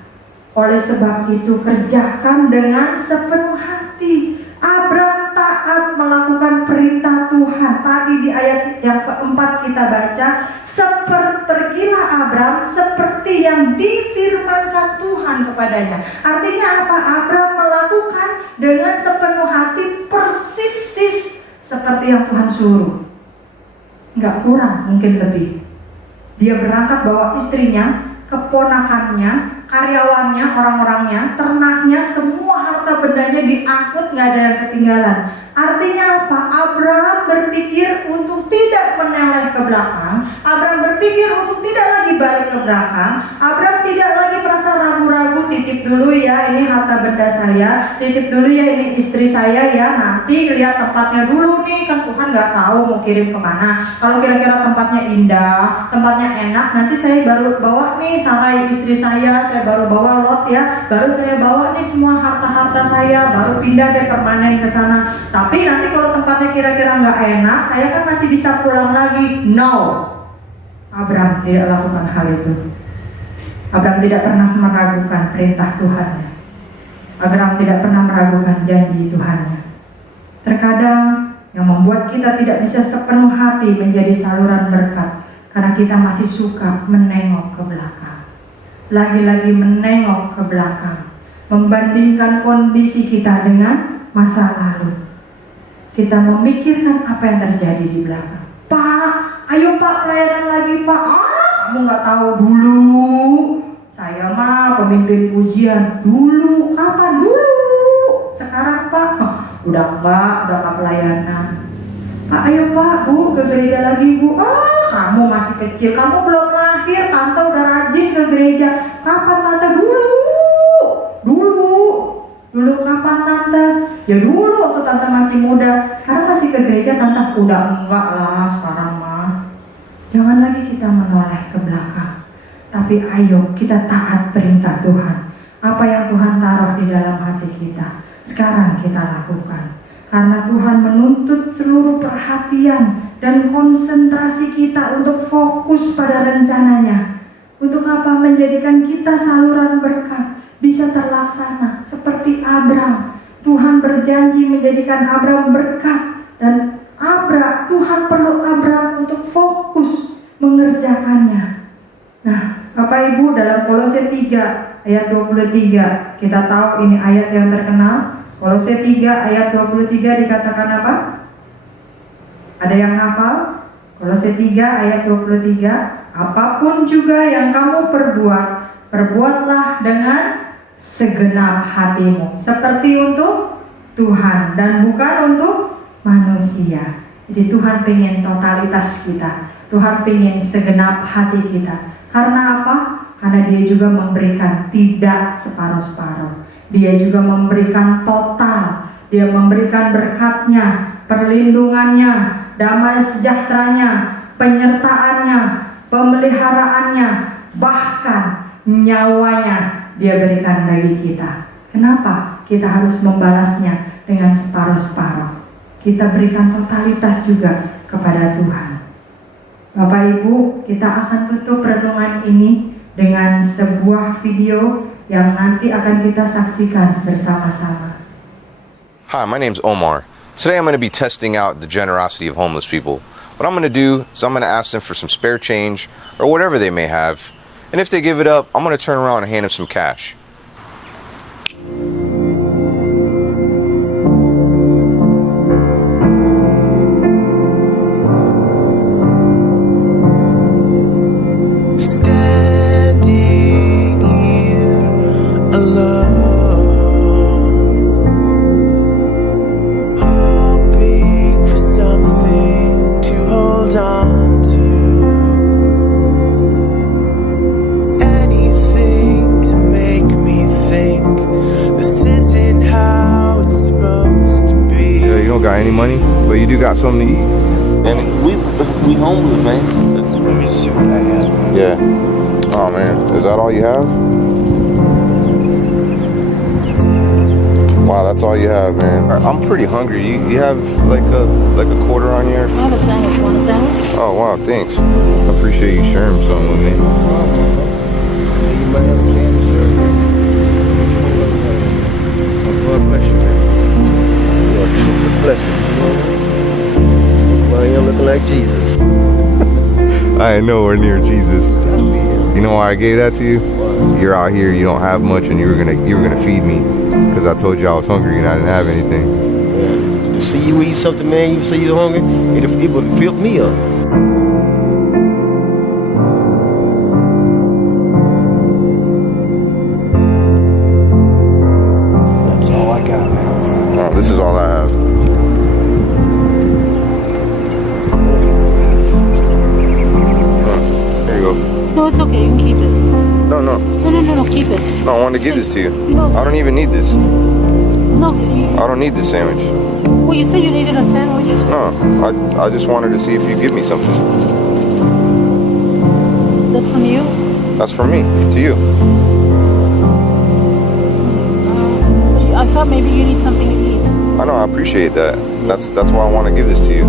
Oleh sebab itu kerjakan dengan sepenuh hati. Abram taat melakukan perintah Tuhan. Tadi di ayat yang keempat kita baca, pergilah Abram seperti yang difirmankan Tuhan kepadanya. Artinya apa? Abram melakukan dengan sepenuh hati persis seperti yang Tuhan suruh. Enggak kurang, mungkin lebih. Dia berangkat bawa istrinya, keponakannya, karyawannya, orang-orangnya, ternaknya, semua harta bendanya diangkut, nggak ada yang ketinggalan. Artinya apa? Abram berpikir untuk tidak meneleh ke belakang. Abram berpikir untuk tidak lagi balik ke belakang. Abram tidak lagi merasa ragu-ragu, titip dulu ya, ini harta benda saya, titip dulu ya, ini istri saya ya, nanti lihat tempatnya dulu nih, kan Tuhan nggak tahu mau kirim kemana. Kalau kira-kira tempatnya indah, tempatnya enak, nanti saya baru bawa nih Sarai istri saya baru bawa Lot ya, baru saya bawa nih semua harta-harta saya, baru pindah deh permanen ke sana. Tapi nanti kalau tempatnya kira-kira nggak enak, saya kan masih bisa pulang lagi. No, Abraham tidak lakukan hal itu. Abraham tidak pernah meragukan perintah Tuhannya. Abraham tidak pernah meragukan janji Tuhannya. Terkadang yang membuat kita tidak bisa sepenuh hati menjadi saluran berkat karena kita masih suka menengok ke belakang. Lagi-lagi menengok ke belakang, membandingkan kondisi kita dengan masa lalu. Kita memikirkan apa yang terjadi di belakang. Pak, ayo Pak, pelayanan lagi Pak. Kamu nggak tahu dulu. Saya mah pemimpin pujian dulu. Kapan dulu? Sekarang Pak, udah nggak pelayanan. Pak, ayo Pak, Bu, ke gereja lagi Bu. Kamu masih kecil, kamu belum lahir. Tante udah rajin ke gereja. Kapan Tante? Dulu kapan Tante? Ya dulu waktu Tante masih muda. Sekarang masih ke gereja Tante? Udah enggak lah sekarang mah. Jangan lagi kita menoleh ke belakang, tapi ayo kita taat perintah Tuhan. Apa yang Tuhan taruh di dalam hati kita, sekarang kita lakukan. Karena Tuhan menuntut seluruh perhatian dan konsentrasi kita untuk fokus pada rencananya. Untuk apa? Menjadikan kita saluran berkat bisa terlaksana seperti Abraham. Tuhan berjanji menjadikan Abraham berkat, dan Tuhan perlu Abraham untuk fokus mengerjakannya. Nah, Bapak Ibu, dalam Kolose 3 ayat 23, kita tahu ini ayat yang terkenal. Kolose 3 ayat 23 dikatakan apa? Ada yang hafal? Kolose 3 ayat 23, apapun juga yang kamu perbuat, perbuatlah dengan segenap hatimu, seperti untuk Tuhan dan bukan untuk manusia. Jadi Tuhan pengen totalitas kita, Tuhan pengen segenap hati kita. Karena apa? Karena Dia juga memberikan tidak separuh-separuh. Dia juga memberikan total. Dia memberikan berkatnya, perlindungannya, damai sejahteranya, penyertaannya, pemeliharaannya, bahkan nyawanya Dia berikan bagi kita. Kenapa? Kita harus membalasnya dengan separuh-separuh. Kita berikan totalitas juga kepada Tuhan. Bapak Ibu, kita akan tutup renungan ini dengan sebuah video yang nanti akan kita saksikan bersama-sama. Hi, my name's Omar. Today I'm going to be testing out the generosity of homeless people. What I'm going to do is I'm going to ask them for some spare change or whatever they may have. And if they give it up, I'm going to turn around and hand them some cash. Got any money, but you do got something to eat. And we homeless, man. Let me see what I have. Yeah. Oh man, is that all you have? Wow, that's all you have, man. I'm pretty hungry. You have like a quarter on you? I have a sandwich. Want a sandwich? Oh wow, thanks. I appreciate you sharing something with me. You might have a chance, sir. God bless you, man. You are truly a blessing. Well, you're looking like Jesus. I ain't nowhere near Jesus. You know why I gave that to you? You're out here, you don't have much, and you were gonna feed me because I told you I was hungry and I didn't have anything. Yeah. To see you eat something, man, you say you're hungry, it would fill me up. That's all I got, man. Oh, this is all I have. There you go. No, it's okay. You can keep it. No. No. No, keep it. No, I wanted to give this to you. No. I don't even need this. No. I don't need this sandwich. Well, you said you needed a sandwich. No, I just wanted to see if you give me something. That's from you. That's from me to you. I thought maybe you need something to eat. I know. I appreciate that. That's why I want to give this to you.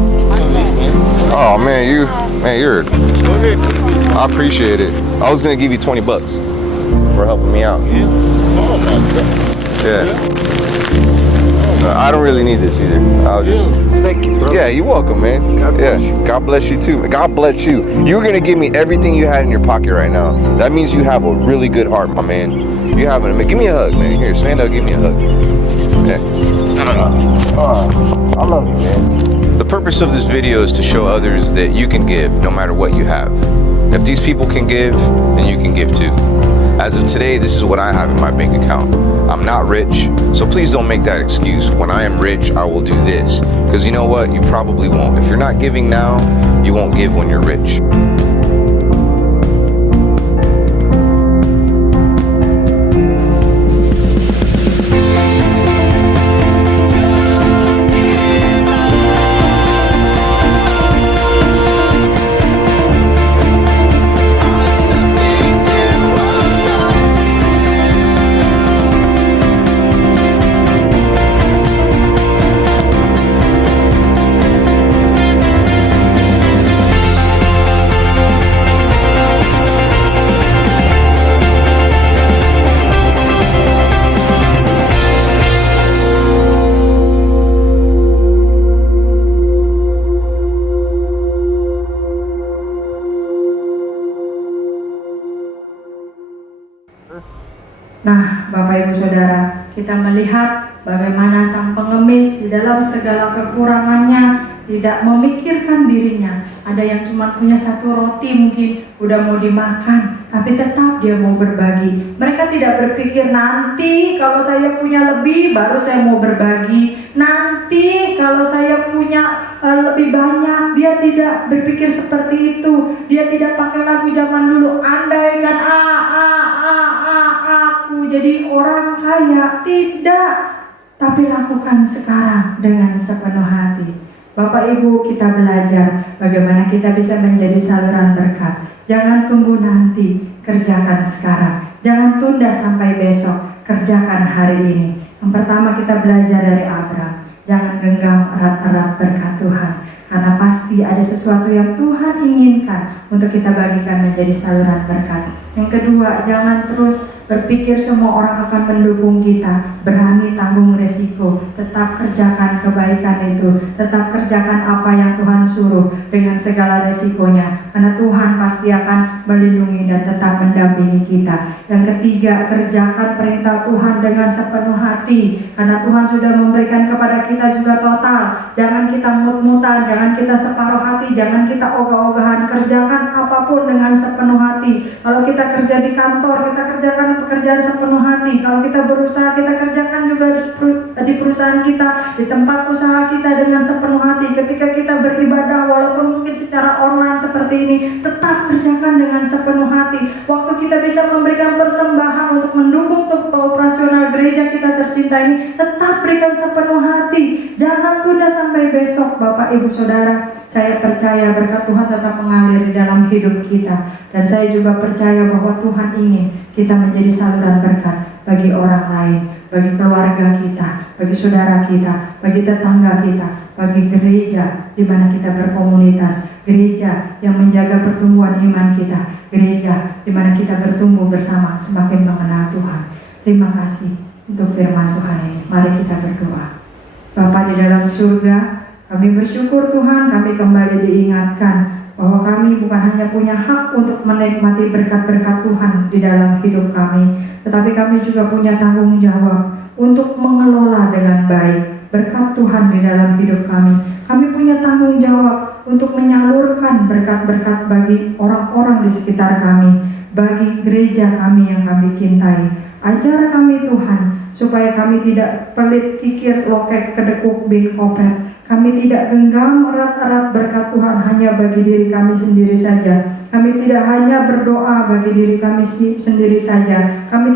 Oh man, you're. I appreciate it. I was gonna give you $20 for helping me out. Yeah. Oh my God. Yeah. No, I don't really need this either. I'll just. Thank you, bro. Yeah, you're welcome, man. God bless you. God bless you too. God bless you. You were gonna give me everything you had in your pocket right now. That means you have a really good heart, my man. You have it. Give me a hug, man. Here, stand up. Give me a hug. Yeah. I love you, man. The purpose of this video is to show others that you can give no matter what you have. If these people can give, then you can give too. As of today, this is what I have in my bank account. I'm not rich, so please don't make that excuse. When I am rich, I will do this. Because you know what? You probably won't. If you're not giving now, you won't give when you're rich. Nah, Bapak Ibu Saudara, kita melihat bagaimana sang pengemis di dalam segala kekurangannya tidak memikirkan dirinya. Ada yang cuma punya satu roti mungkin udah mau dimakan, tapi tetap dia mau berbagi. Mereka tidak berpikir nanti kalau saya punya lebih baru saya mau berbagi. Nanti kalau saya punya lebih banyak. Dia tidak berpikir seperti itu. Dia tidak pakai lagu zaman dulu, andaikan aku jadi orang kaya. Tidak, tapi lakukan sekarang dengan sepenuh hati. Bapak Ibu, kita belajar bagaimana kita bisa menjadi saluran berkat. Jangan tunggu nanti, kerjakan sekarang. Jangan tunda sampai besok, kerjakan hari ini. Yang pertama kita belajar dari Abraham. Jangan genggam erat-erat berkat Tuhan, karena pasti ada sesuatu yang Tuhan inginkan untuk kita bagikan menjadi saluran berkat. Yang kedua, jangan terus berpikir semua orang akan mendukung kita. Berani tanggung resiko, tetap kerjakan kebaikan itu, tetap kerjakan apa yang Tuhan suruh dengan segala resikonya, karena Tuhan pasti akan melindungi dan tetap mendampingi kita. Yang ketiga, kerjakan perintah Tuhan dengan sepenuh hati, karena Tuhan sudah memberikan kepada kita juga total. Jangan kita mut-mutan, jangan kita separuh hati, jangan kita ogah-ogahan. Kerjakan apapun dengan sepenuh hati. Kalau kita kerja di kantor, kita kerjakan pekerjaan sepenuh hati. Kalau kita berusaha, kita kerjakan juga di perusahaan kita, di tempat usaha kita dengan sepenuh hati. Ketika kita beribadah, walaupun mungkin secara online seperti ini, tetap kerjakan dengan sepenuh hati. Waktu kita bisa memberikan persembahan untuk mendukung operasional gereja kita tercinta ini, tetap berikan sepenuh hati. Jangan tunda sampai besok, Bapak Ibu Saudara. Saya percaya berkat Tuhan tetap mengalir di dalam hidup kita. Dan saya juga percaya bahwa Tuhan ingin kita menjadi saluran berkat bagi orang lain, bagi keluarga kita, bagi saudara kita, bagi tetangga kita, bagi gereja di mana kita berkomunitas, gereja yang menjaga pertumbuhan iman kita, gereja di mana kita bertumbuh bersama semakin mengenal Tuhan. Terima kasih untuk firman Tuhan ini. Mari kita berdoa. Bapa di dalam surga, kami bersyukur Tuhan, kami kembali diingatkan bahwa kami bukan hanya punya hak untuk menikmati berkat-berkat Tuhan di dalam hidup kami, tetapi kami juga punya tanggung jawab untuk mengelola dengan baik berkat Tuhan di dalam hidup kami. Kami punya tanggung jawab untuk menyalurkan berkat-berkat bagi orang-orang di sekitar kami, bagi gereja kami yang kami cintai. Ajar kami Tuhan, supaya kami tidak pelit pikir lokek kedekuk bin kopet. Kami tidak genggam erat-erat berkat Tuhan hanya bagi diri kami sendiri saja, Kami tidak hanya berdoa bagi diri kami sendiri saja. Kami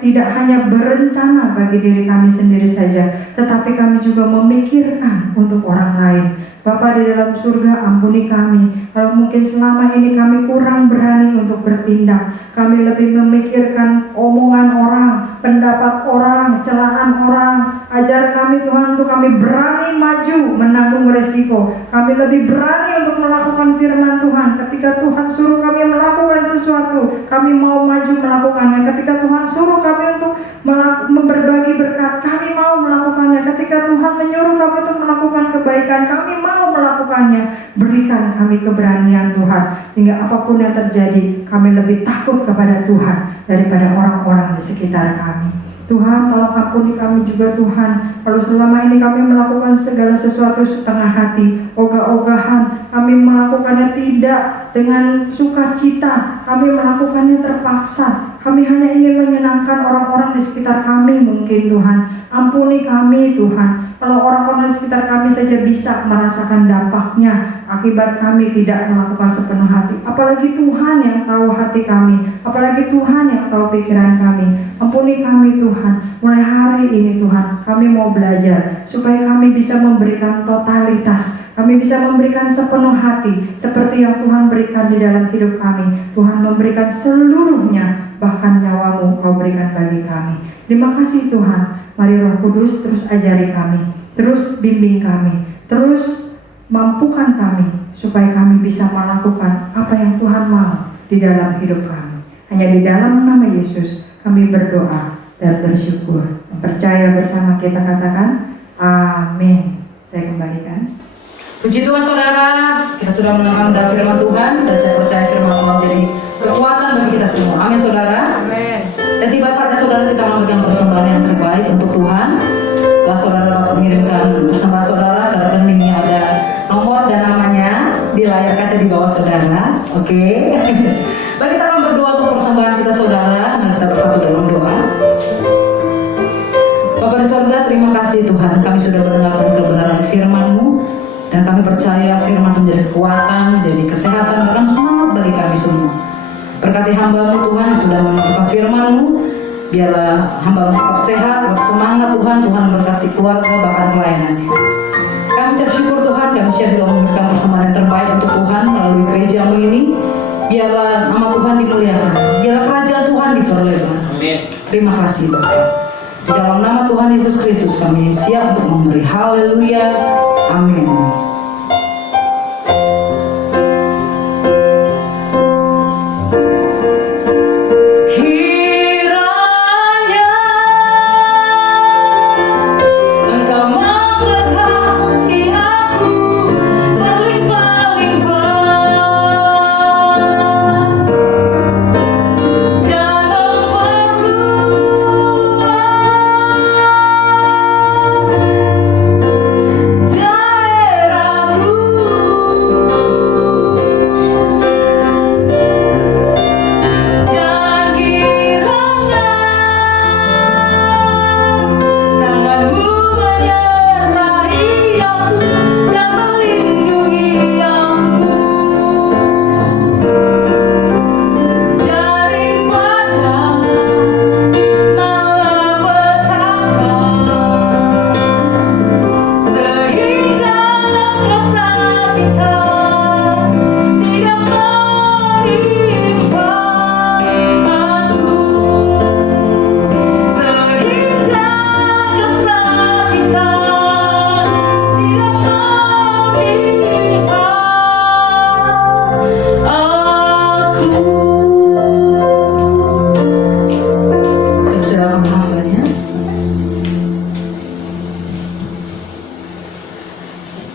tidak hanya berencana bagi diri kami sendiri saja, tetapi kami juga memikirkan untuk orang lain. Bapa di dalam surga, ampuni kami kalau mungkin selama ini kami kurang berani untuk bertindak. Kami lebih memikirkan omongan orang, pendapat orang, celaan orang. Ajar kami Tuhan untuk kami berani maju menanggung resiko. Kami lebih berani untuk melakukan firman Tuhan. Ketika Tuhan suruh kami melakukan sesuatu, kami mau maju melakukannya. Ketika Tuhan suruh kami untuk berbagi berkat, kami mau melakukannya. Ketika Tuhan menyuruh kami untuk melakukan kebaikan, kami mau melakukannya. Berikan kami keberanian Tuhan, sehingga apapun yang terjadi, kami lebih takut kepada Tuhan daripada orang-orang di sekitar kami. Tuhan, tolong ampuni kami juga Tuhan, kalau selama ini kami melakukan segala sesuatu setengah hati, ogah-ogahan, kami melakukannya tidak dengan sukacita, kami melakukannya terpaksa. Kami hanya ingin menyenangkan orang-orang di sekitar kami mungkin Tuhan. Ampuni kami Tuhan, kalau orang-orang di sekitar kami saja bisa merasakan dampaknya akibat kami tidak melakukan sepenuh hati. Apalagi Tuhan yang tahu hati kami, apalagi Tuhan yang tahu pikiran kami. Ampuni kami Tuhan, mulai hari ini Tuhan, kami mau belajar supaya kami bisa memberikan totalitas, kami bisa memberikan sepenuh hati seperti yang Tuhan berikan di dalam hidup kami. Tuhan memberikan seluruhnya, bahkan nyawamu Kau berikan bagi kami. Terima kasih Tuhan. Mari Roh Kudus terus ajari kami, terus bimbing kami, terus mampukan kami supaya kami bisa melakukan apa yang Tuhan mau di dalam hidup kami. Hanya di dalam nama Yesus kami berdoa dan bersyukur. Percaya bersama kita katakan amin. Saya kembalikan. Puji Tuhan saudara, kita sudah mendengar firman Tuhan dan saya percaya firman Tuhan jadi kekuatan bagi kita semua. Amin saudara. Amen. Dan tiba saatnya saudara kita memberikan persembahan yang terbaik untuk Tuhan. Kalau saudara dapat mengirimkan persembahan saudara ke rekeningnya, ada nomor dan namanya di layar kaca di bawah saudara. Oke. Baik, kita akan berdoa untuk persembahan kita saudara dan kita bersatu dalam doa. Bapa di surga, terima kasih Tuhan, kami sudah mendengarkan kebenaran firman-Mu dan kami percaya firman menjadi kekuatan, menjadi kesehatan, bahkan semangat bagi kami semua. Berkati hamba-Mu Tuhan yang sudah melakukan firman-Mu, biarlah hamba-Mu tetap sehat, tetap semangat Tuhan. Tuhan berkati keluarga, bahkan pelayanannya. Kami ucap syukur Tuhan, kami siap juga memberikan persembahan yang terbaik untuk Tuhan melalui gereja-Mu ini. Biarlah nama Tuhan dimuliakan, biarlah kerajaan Tuhan diperlebar. Amin. Terima kasih Bapak. Di dalam nama Tuhan Yesus Kristus kami siap untuk memberi. Haleluya. Amin.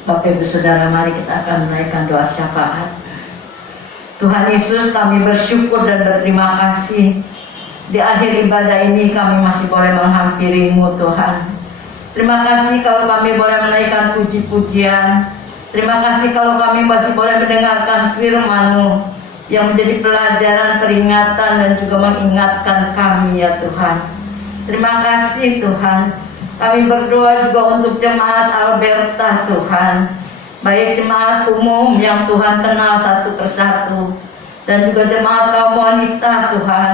Bapak Ibu Saudara, mari kita akan menaikkan doa syafaat. Tuhan Yesus, kami bersyukur dan berterima kasih. Di akhir ibadah ini kami masih boleh menghampiri-Mu Tuhan. Terima kasih kalau kami boleh menaikkan puji-pujian. Terima kasih kalau kami masih boleh mendengarkan firman-Mu yang menjadi pelajaran, peringatan dan juga mengingatkan kami ya Tuhan. Terima kasih Tuhan. Kami berdoa juga untuk jemaat Alberta Tuhan, baik jemaat umum yang Tuhan kenal satu persatu, dan juga jemaat kaum wanita Tuhan,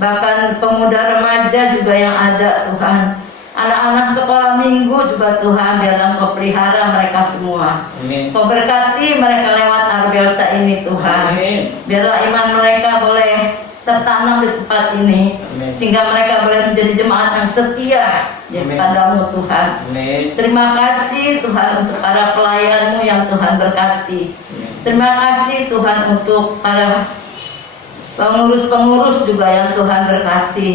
bahkan pemuda remaja juga yang ada Tuhan, anak-anak sekolah minggu juga Tuhan, biarlah Engkau pelihara mereka semua. Kau berkati mereka lewat Arbelta ini Tuhan. Biarlah iman mereka boleh tertanam di tempat ini, sehingga mereka boleh menjadi jemaat yang setia padamu Tuhan. Terima kasih Tuhan untuk para pelayan-Mu yang Tuhan berkati. Terima kasih Tuhan untuk para pengurus-pengurus juga yang Tuhan berkati.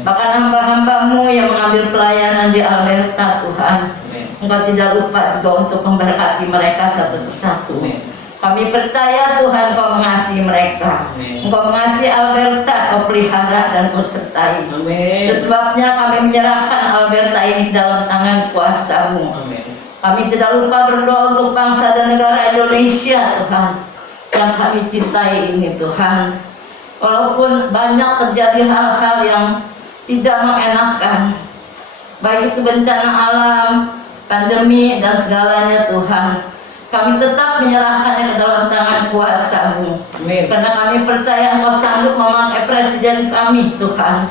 Bahkan hamba-hamba-Mu yang mengambil pelayanan di Alberta Tuhan, Engkau tidak lupa juga untuk memberkati mereka satu persatu. Kami percaya Tuhan Kau mengasihi mereka. Engkau mengasihi Alberta, Kau pelihara dan Kau sertai. Itu sebabnya kami menyerahkan Alberta ini dalam tangan kuasa-Mu. Kami tidak lupa berdoa untuk bangsa dan negara Indonesia Tuhan, yang kami cintai ini Tuhan. Walaupun banyak terjadi hal-hal yang tidak mengenakan, baik itu bencana alam, pandemi dan segalanya Tuhan, kami tetap menyerahkannya ke dalam tangan kuasa-Mu. Karena kami percaya Engkau sanggup memakai presiden kami Tuhan,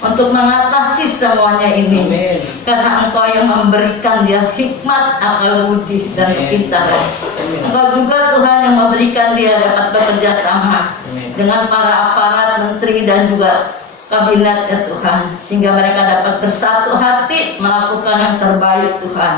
untuk mengatasi semuanya ini. Karena Engkau yang memberikan dia hikmat, akal budi dan kepintaran. Engkau juga Tuhan yang memberikan dia dapat bekerja sama dengan para aparat, menteri dan juga kabinet ya Tuhan, sehingga mereka dapat bersatu hati melakukan yang terbaik Tuhan.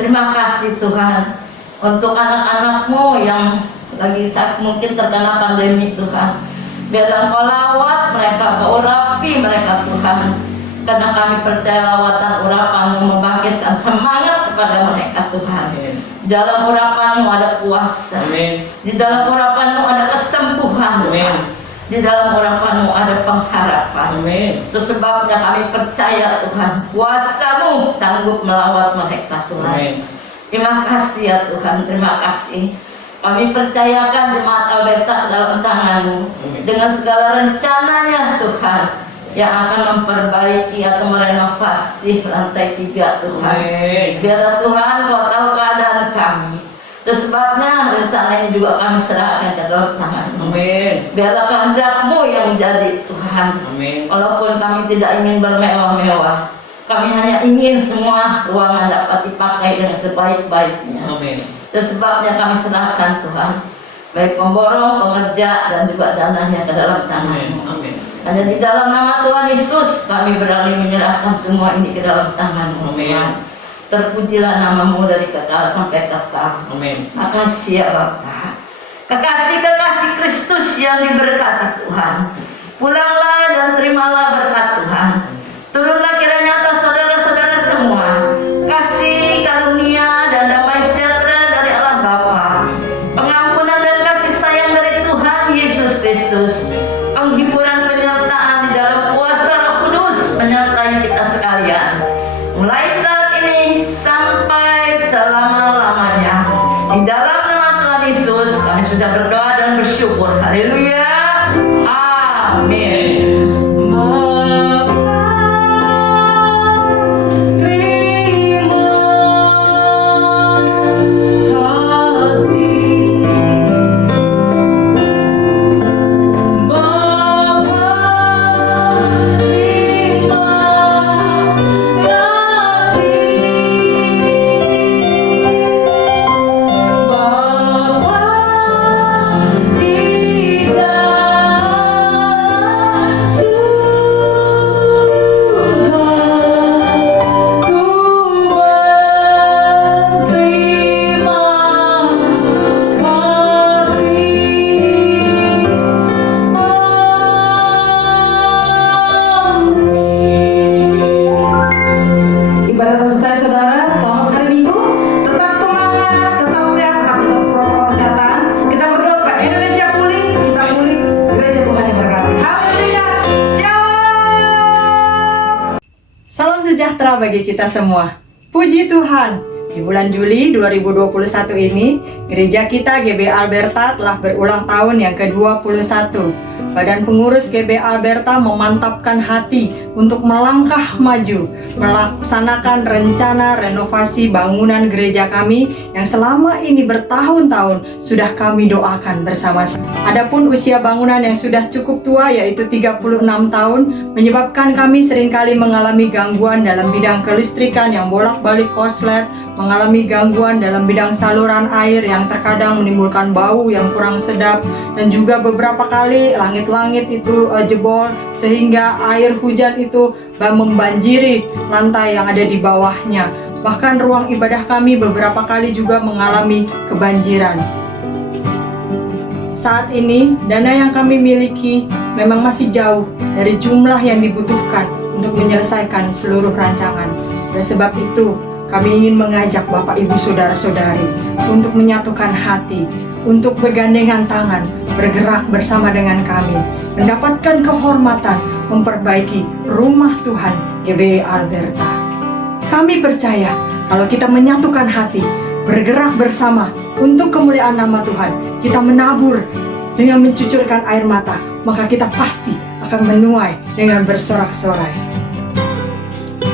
Terima kasih Tuhan untuk anak-anak-Mu yang lagi mungkin terkena pandemi Tuhan. Biarlah Engkau lawat mereka, Kau urapi mereka Tuhan, karena kami percaya lawatan urapan-Mu membangkitkan semangat kepada mereka Tuhan. Di dalam urapan-Mu ada kuasa, di dalam urapan-Mu ada kesembuhan Tuhan. Di dalam urapan-Mu ada pengharapan. Itu sebabnya kami percaya Tuhan, kuasa-Mu sanggup melawat mereka Tuhan. Terima kasih ya Tuhan, terima kasih. Kami percayakan jemaat Alberta ke dalam tangan-Mu dengan segala rencananya Tuhan, yang akan memperbaiki atau merenovasi lantai 3 Tuhan. Biarlah Tuhan Kau tahu keadaan kami. Itu sebabnya rencana ini juga kami serahkan ke dalam tangan-Mu. Biarlah kehendak-Mu yang menjadi Tuhan. Walaupun kami tidak ingin bermewah-mewah, kami hanya ingin semua ruangan dapat dipakai dengan sebaik-baiknya. Itu sebabnya kami serahkan Tuhan, baik pemborong, pengerja dan juga dananya ke dalam tangan-Mu. Hanya di dalam nama Tuhan Yesus kami berani menyerahkan semua ini ke dalam tangan-Mu Tuhan. Terpujilah nama-Mu dari kekal sampai kekal. Makasih ya Bapa. Kekasih-kekasih Kristus yang diberkati Tuhan, pulanglah dan terimalah berkat Tuhan. Turunlah kiranya atas saudara-saudara semua kasih karunia dan damai sejahtera dari Allah Bapa, pengampunan dan kasih sayang dari Tuhan Yesus Kristus, penghiburan penyertaan di dalam kuasa Roh Kudus menyertai kita sekalian, mulai saat ini sampai selama-lamanya. Di dalam nama Tuhan Yesus kami sudah berdoa dan bersyukur. Haleluya. Amin. Sejahtera bagi kita semua. Puji Tuhan, di bulan Juli 2021 ini, gereja kita GB Alberta telah berulang tahun yang ke-21. Badan Pengurus GB Alberta memantapkan hati untuk melangkah maju, melaksanakan rencana renovasi bangunan gereja kami yang selama ini bertahun-tahun sudah kami doakan bersama-sama. Adapun usia bangunan yang sudah cukup tua yaitu 36 tahun menyebabkan kami seringkali mengalami gangguan dalam bidang kelistrikan yang bolak-balik korslet, mengalami gangguan dalam bidang saluran air yang terkadang menimbulkan bau yang kurang sedap, dan juga beberapa kali langit-langit itu jebol sehingga air hujan itu membanjiri lantai yang ada di bawahnya. Bahkan ruang ibadah kami beberapa kali juga mengalami kebanjiran. Saat ini dana yang kami miliki memang masih jauh dari jumlah yang dibutuhkan untuk menyelesaikan seluruh rancangan. Oleh sebab itu, kami ingin mengajak Bapak Ibu Saudara-saudari untuk menyatukan hati, untuk bergandengan tangan, bergerak bersama dengan kami, mendapatkan kehormatan, memperbaiki rumah Tuhan GBI Alberta. Kami percaya kalau kita menyatukan hati, bergerak bersama untuk kemuliaan nama Tuhan, kita menabur dengan mencucurkan air mata, maka kita pasti akan menuai dengan bersorak-sorai.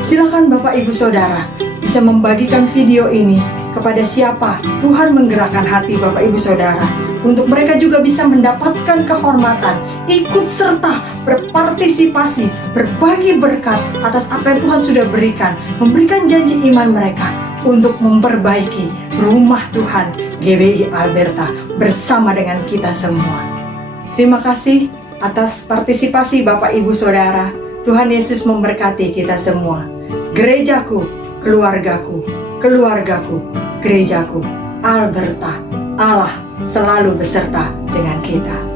Silakan Bapak Ibu Saudara bisa membagikan video ini kepada siapa Tuhan menggerakkan hati Bapak Ibu Saudara, untuk mereka juga bisa mendapatkan kehormatan, ikut serta berpartisipasi, berbagi berkat atas apa yang Tuhan sudah berikan, memberikan janji iman mereka untuk memperbaiki rumah Tuhan GBI Alberta bersama dengan kita semua. Terima kasih atas partisipasi Bapak Ibu Saudara. Tuhan Yesus memberkati kita semua. Gerejaku, keluargaku, keluargaku, gerejaku, Alberta. Allah selalu beserta dengan kita.